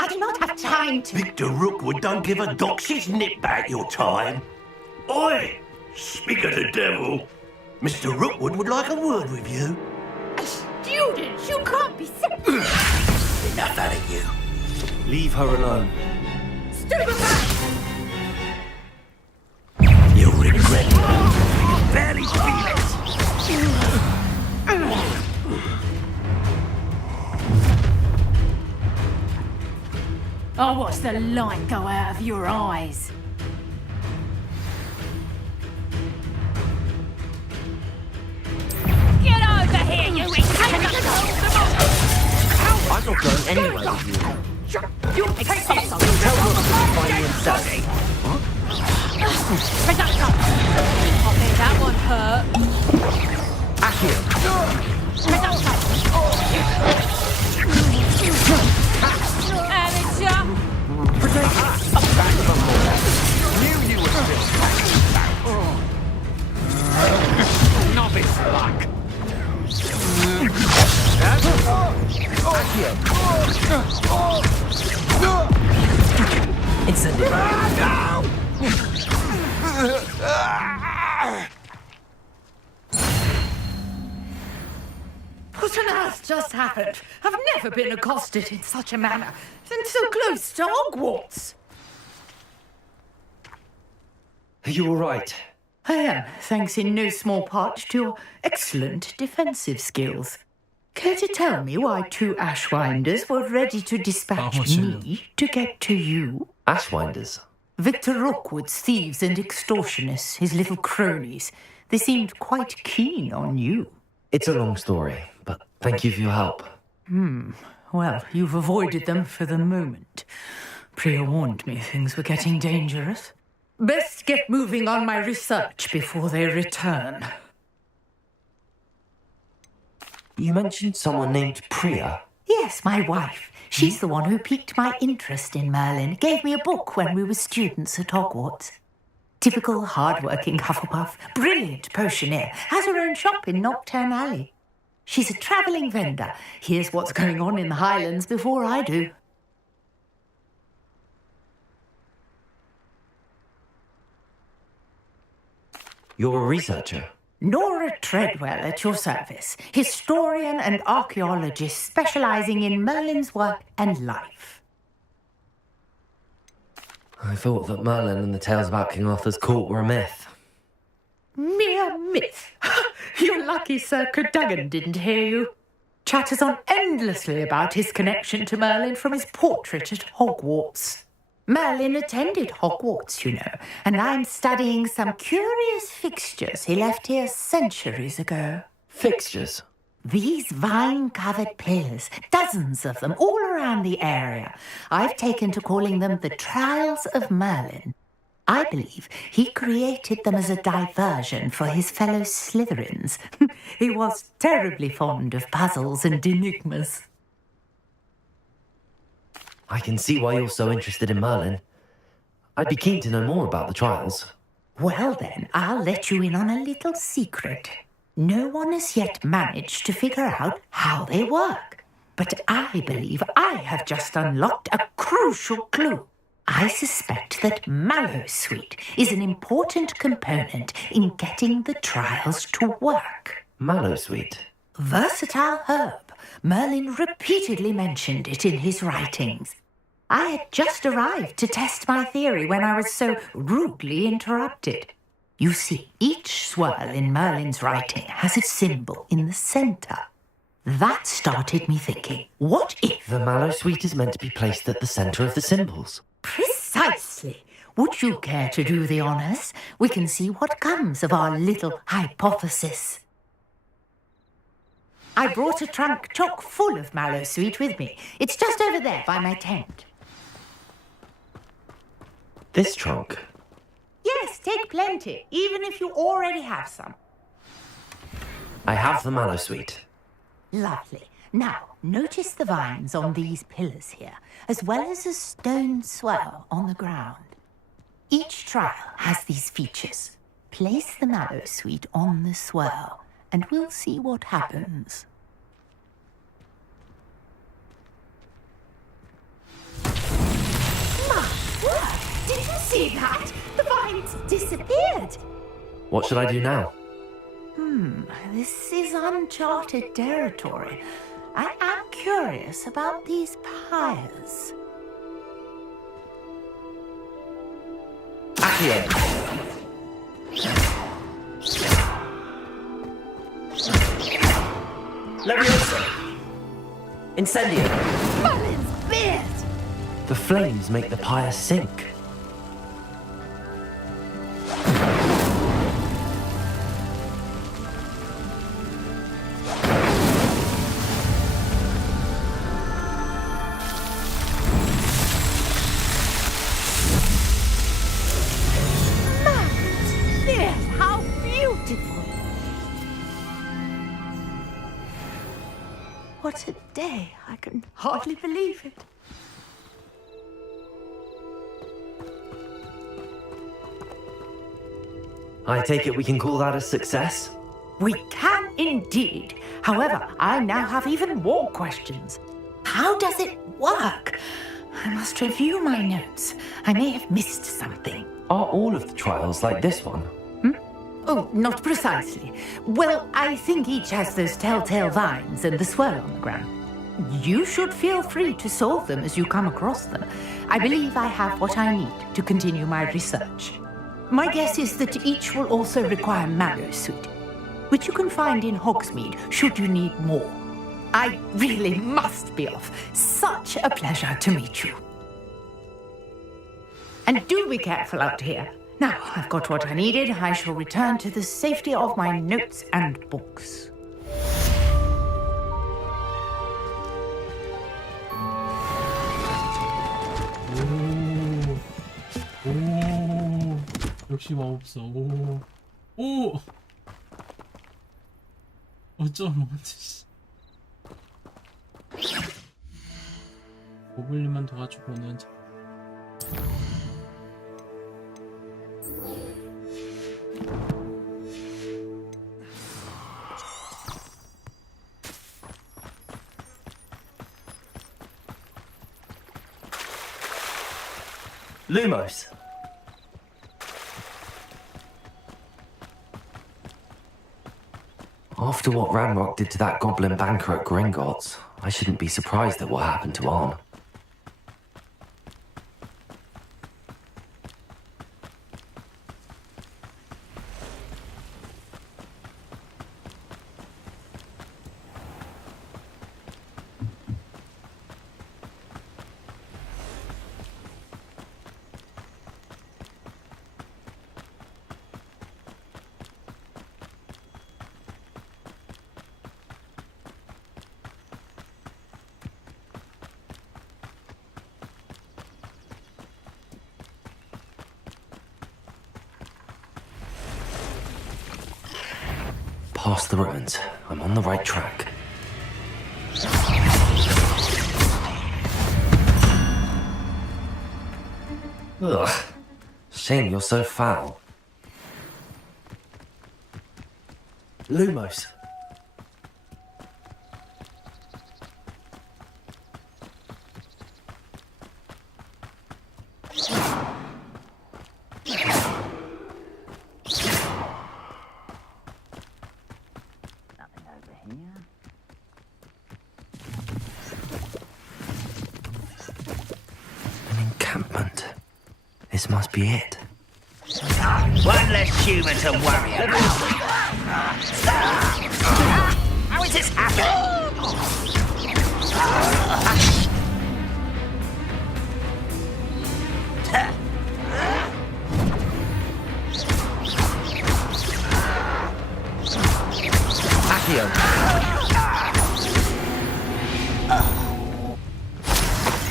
I do not have time to... Victor Rookwood don't give a doxy's nip back your time. Oi! Speak of the devil. Mr. Rookwood would like a word with you. A student? You can't be sick. Enough out of you. Leave her alone. Stay back! You'll regret it. You barely feel it. I'll watch the light go out of your eyes. Get over here, you I'm not going anywhere with you. You take something. Tell Rookwood by himself. I think that one hurt. Amateur. Knew you were still novice luck. Incendiary. What on earth just happened? I've never been accosted in such a manner, and so close to Hogwarts. Are you all right? I am, thanks in no small part to your excellent defensive skills. Care to tell me why 2 Ashwinders were ready to dispatch me to get to you? Ashwinders? Victor Rookwood's thieves and extortionists, his little cronies. They seemed quite keen on you. It's a long story, but thank you for your help. Well, you've avoided them for the moment. Priya warned me things were getting dangerous. Best get moving on my research before they return. You mentioned someone named Priya. Yes, my wife. She's the one who piqued my interest in Merlin. Gave me a book when we were students at Hogwarts. Typical hard-working Hufflepuff, brilliant potioneer, has her own shop in Knockturn Alley. She's a travelling vendor. Hears what's going on in the Highlands before I do. You're a researcher? Nora Treadwell at your service, historian and archaeologist specialising in Merlin's work and life. I thought that Merlin and the tales about King Arthur's court were a myth. Mere myth. You're lucky Sir Cadogan didn't hear you. Chatters on endlessly about his connection to Merlin from his portrait at Hogwarts. Merlin attended Hogwarts, you know, and I'm studying some curious fixtures he left here centuries ago. Fixtures? These vine-covered pillars, dozens of them, all around the area. I've taken to calling them the Trials of Merlin. I believe he created them as a diversion for his fellow Slytherins. He was terribly fond of puzzles and enigmas. I can see why you're so interested in Merlin. I'd be keen to know more about the trials. Well then, I'll let you in on a little secret. No one has yet managed to figure out how they work. But I believe I have just unlocked a crucial clue. I suspect that Mallowsweet is an important component in getting the trials to work. Mallowsweet? Versatile herb. Merlin repeatedly mentioned it in his writings. I had just arrived to test my theory when I was so rudely interrupted. You see, each swirl in Merlin's writing has a symbol in the centre. That started me thinking, what if... The Mallowsweet is meant to be placed at the centre of the symbols. Precisely. Would you care to do the honours? We can see what comes of our little hypothesis. I brought a trunk chock full of Mallowsweet with me. It's just over there by my tent. This trunk? Yes, take plenty, even if you already have some. I have the Mallowsweet. Lovely. Now, notice the vines on these pillars here, as well as a stone swirl on the ground. Each trial has these features. Place the Mallowsweet on the swirl, and we'll see what happens. My word! Did you see that? The vines disappeared. What should I do now? This is uncharted territory. I am curious about these pyres. Accio! Leviosa! Incendio! Merlin's beard! The flames make the pyre sink. What a day! I can hardly believe it. I take it we can call that a success? We can indeed. However, I now have even more questions. How does it work? I must review my notes. I may have missed something. Are all of the trials like this one? Oh, not precisely. Well, I think each has those telltale vines and the swirl on the ground. You should feel free to solve them as you come across them. I believe I have what I need to continue my research. My guess is that each will also require mallow suit, which you can find in Hogsmeade should you need more. I really must be off. Such a pleasure to meet you. And do be careful out here. Now, I've got what I needed. I shall return to the safety of my notes and books. 오, 역시 마법사. 오, 어쩜 고블린만 도와주고는. Lumos. After what Ranrock did to that goblin banker at Gringotts, I shouldn't be surprised at what happened to Arn. Past the ruins. I'm on the right track. Ugh. Shame you're so foul. Lumos. This must be it. One less human to worry about. How is this happening?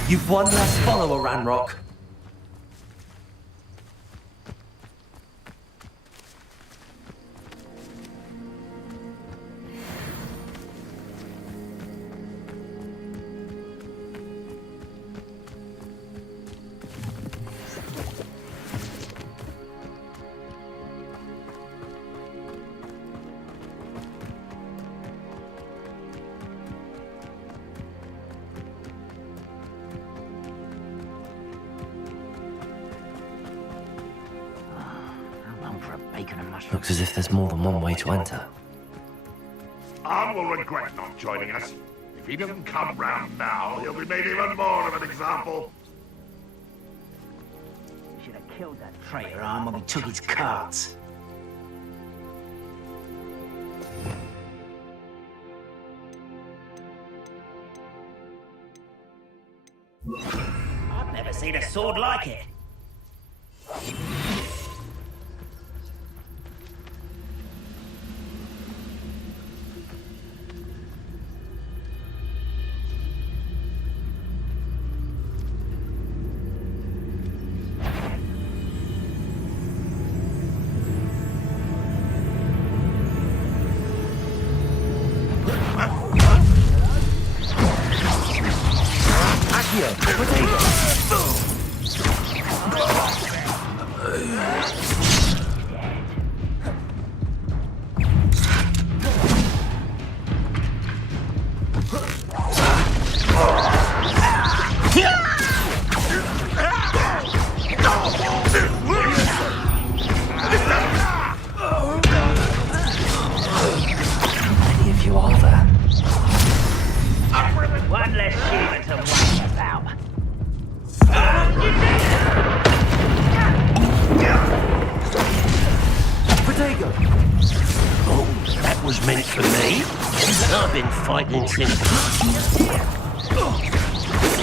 You've one less follower, Ranrock. Looks as if there's more than one way to enter. Arn will regret not joining us. If he doesn't come round now, he'll be made even more of an example. We should have killed that traitor Arn when we took his cards. I've never seen a sword like it. I've been fighting since.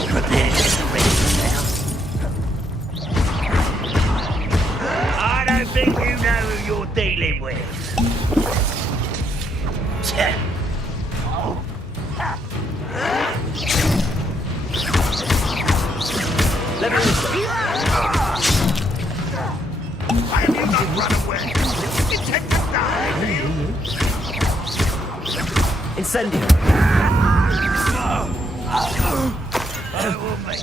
Prepare to surrender now. I don't think you know who you're dealing with. Let me Why have you not run away? You intend to die, do you? Incendio. I will make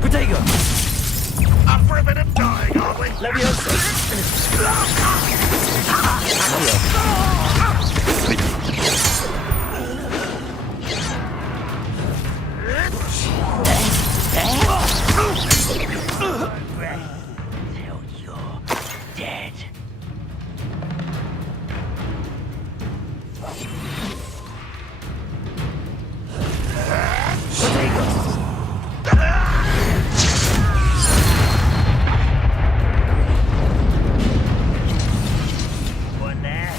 Protego. Up for a bit of dying, are we? Leviosa. Till you're dead. One there.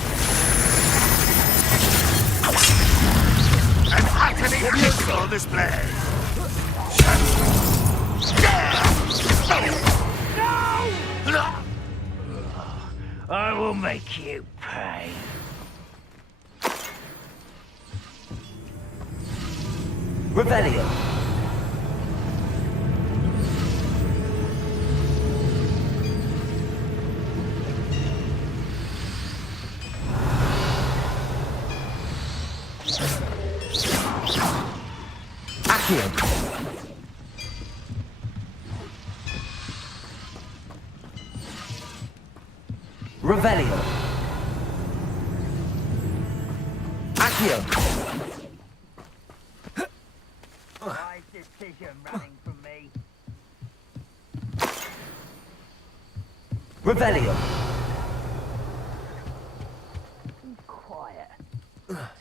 An utterly physical display. No! I will make you pay. Revelio. Accio. Revelio. Accio. Wise decision running from me. Revelio. Too quiet.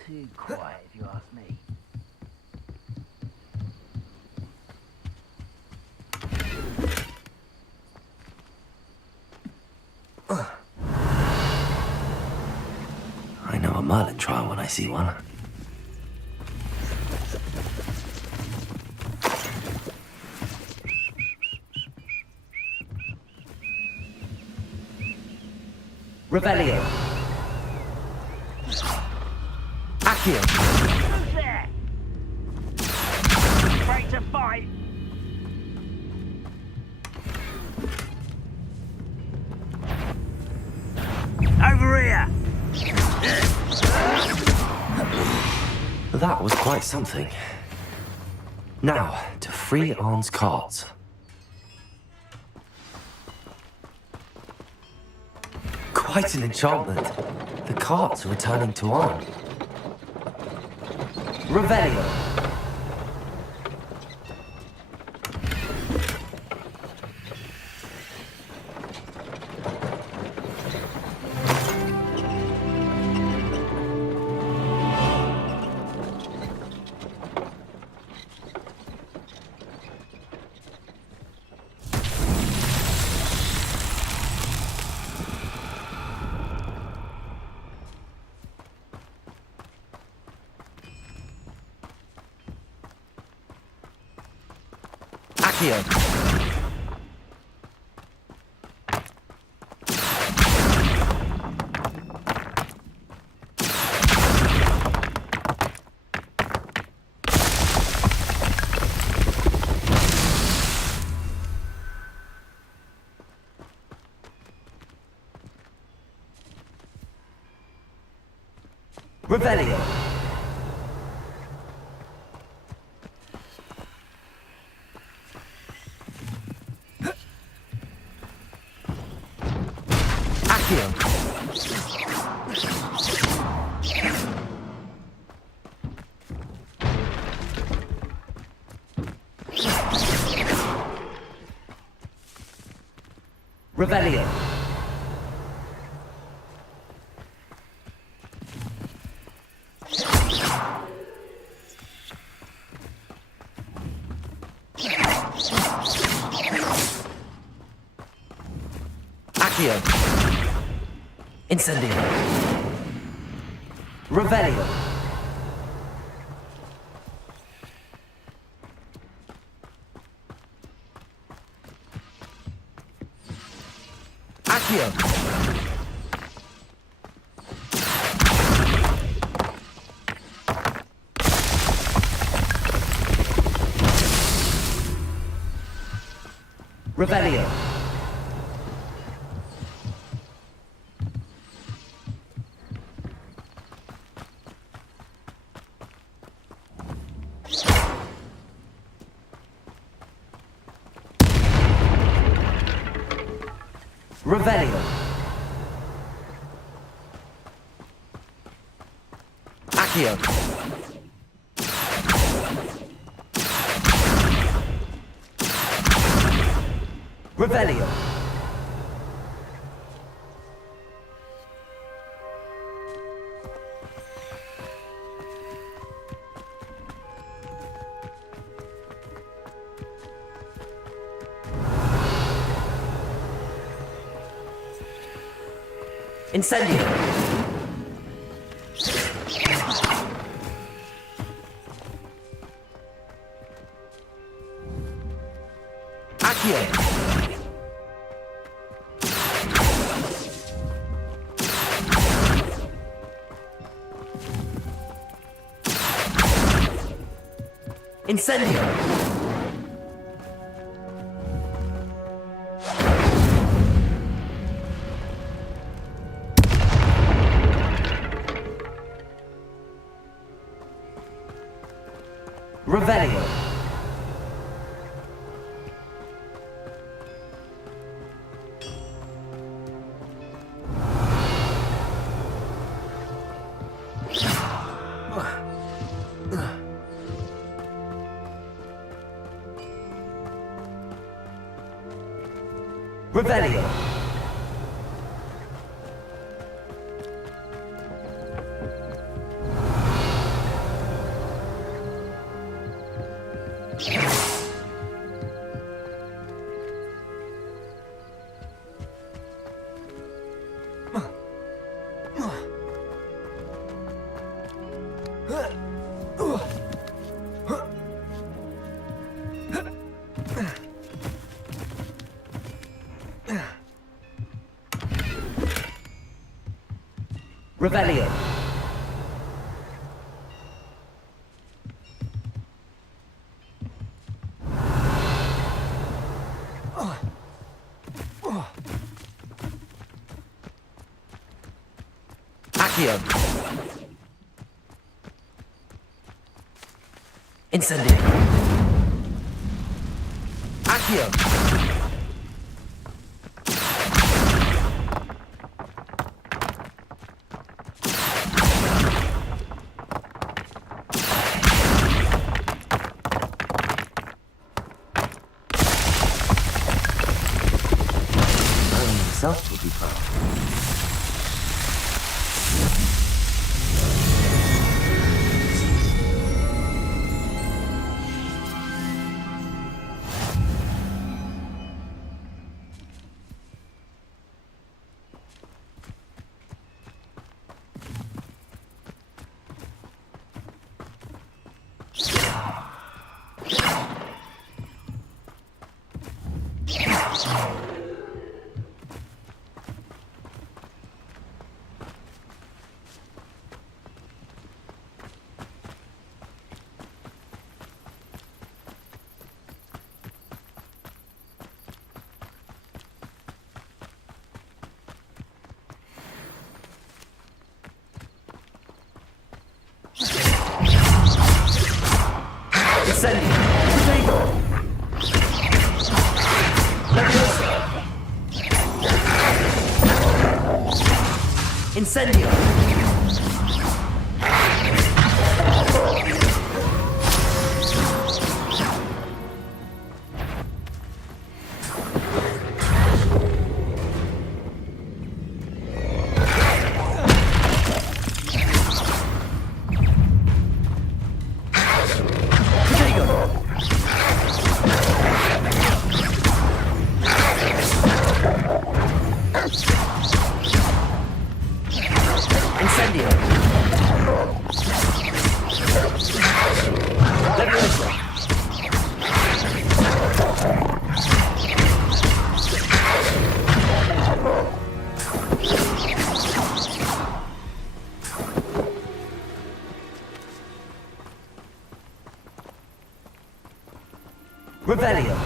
Too quiet, if you ask me. I know a Merlin trial when I see one. Revelio. Accio. Who's there? Afraid to fight? Over here! That was quite something. Now, to free Arn's cards. Quite an enchantment. The cards are returning to Arn. Revelio. Accio. Revelio. Accio. Revelio. Accio. Incendio. Revelio. Accio. Revelio. Revelio. Accio. Revelio. Incendio. Accio. Incendio. Revelio. Revelio. Revelio. Accio. Incendio. Accio. Results will be found. Incendio. Prego. Leviosa. Incendio. Prego. Rebellion.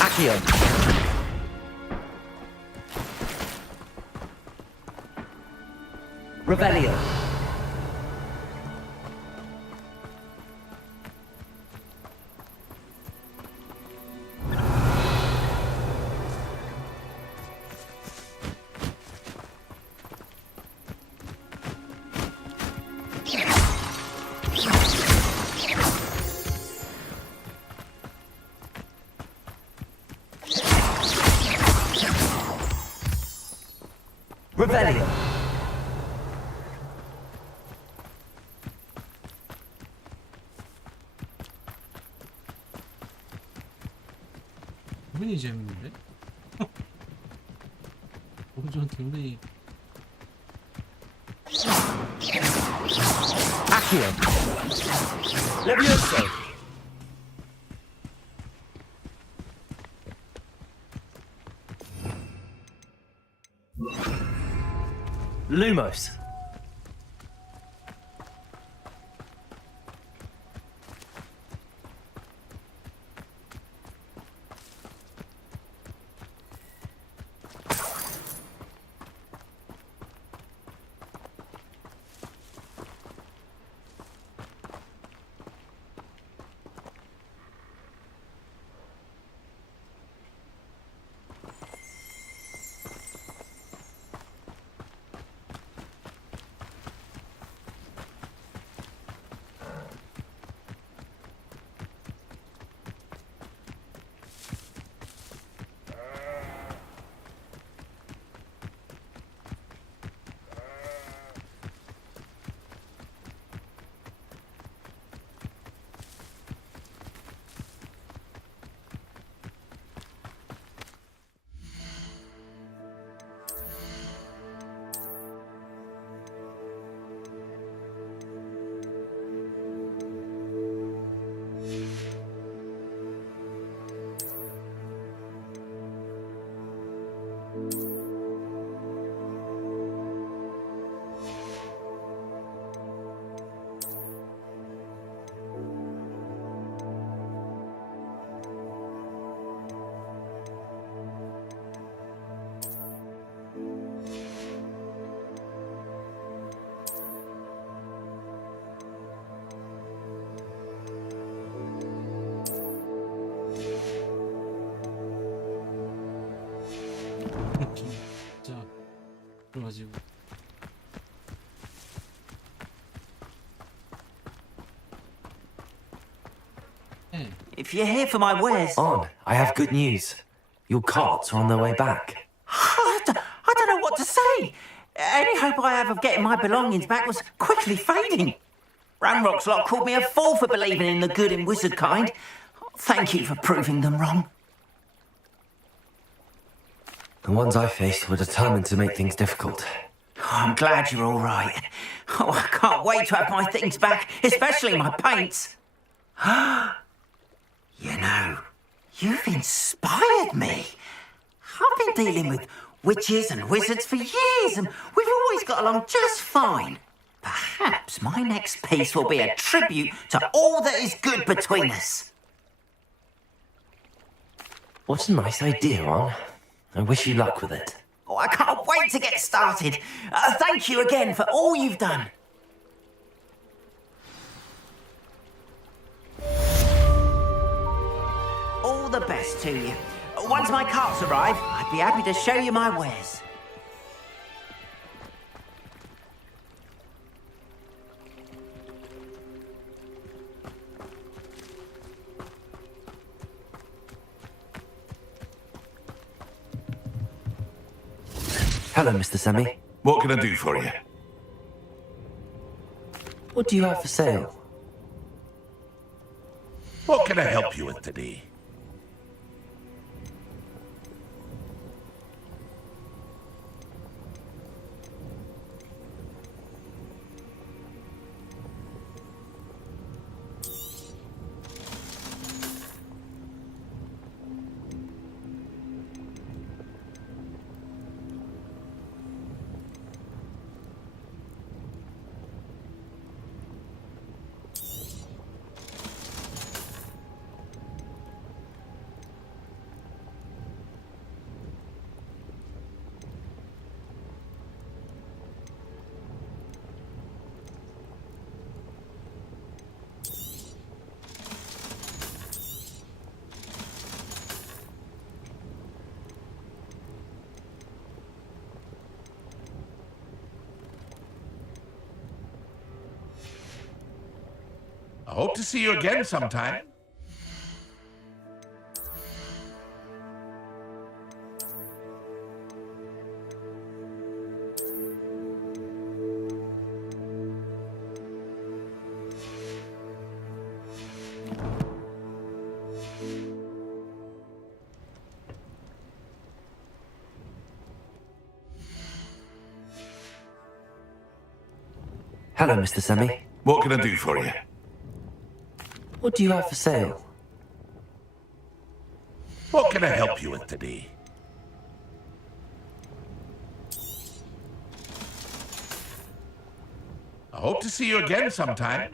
Accio. Rebellion. Rebellion. 기분이 재밌는데? 엄청 굉장히 Accio. Levioso. Lumos. 진짜 그래가지고 If you're here for my wares... On, I have good news. Your carts are on their way back. I don't know what to say. Any hope I have of getting my belongings back was quickly fading. Ranrock's lot called me a fool for believing in the good and wizard kind. Thank you for proving them wrong. The ones I faced were determined to make things difficult. Oh, I'm glad you're all right. Oh, I can't wait to have my things back, especially my paints. You know, you've inspired me. I've been dealing with witches and wizards for years, and we've always got along just fine. Perhaps my next piece will be a tribute to all that is good between us. What a nice idea, Ron. I wish you luck with it. Oh, I can't wait to get started. Thank you again for all you've done. All the best to you. Once my carts arrive, I'd be happy to show you my wares. Hello, Mr. Semi. What can I do for you? What do you have for sale? What can I help you with today? I hope to see you again sometime. Hello, Mr. Semi. What can I do for you? What do you have for sale? What can I help you with today? I hope to see you again sometime.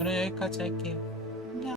그럼 여기까지 할게요.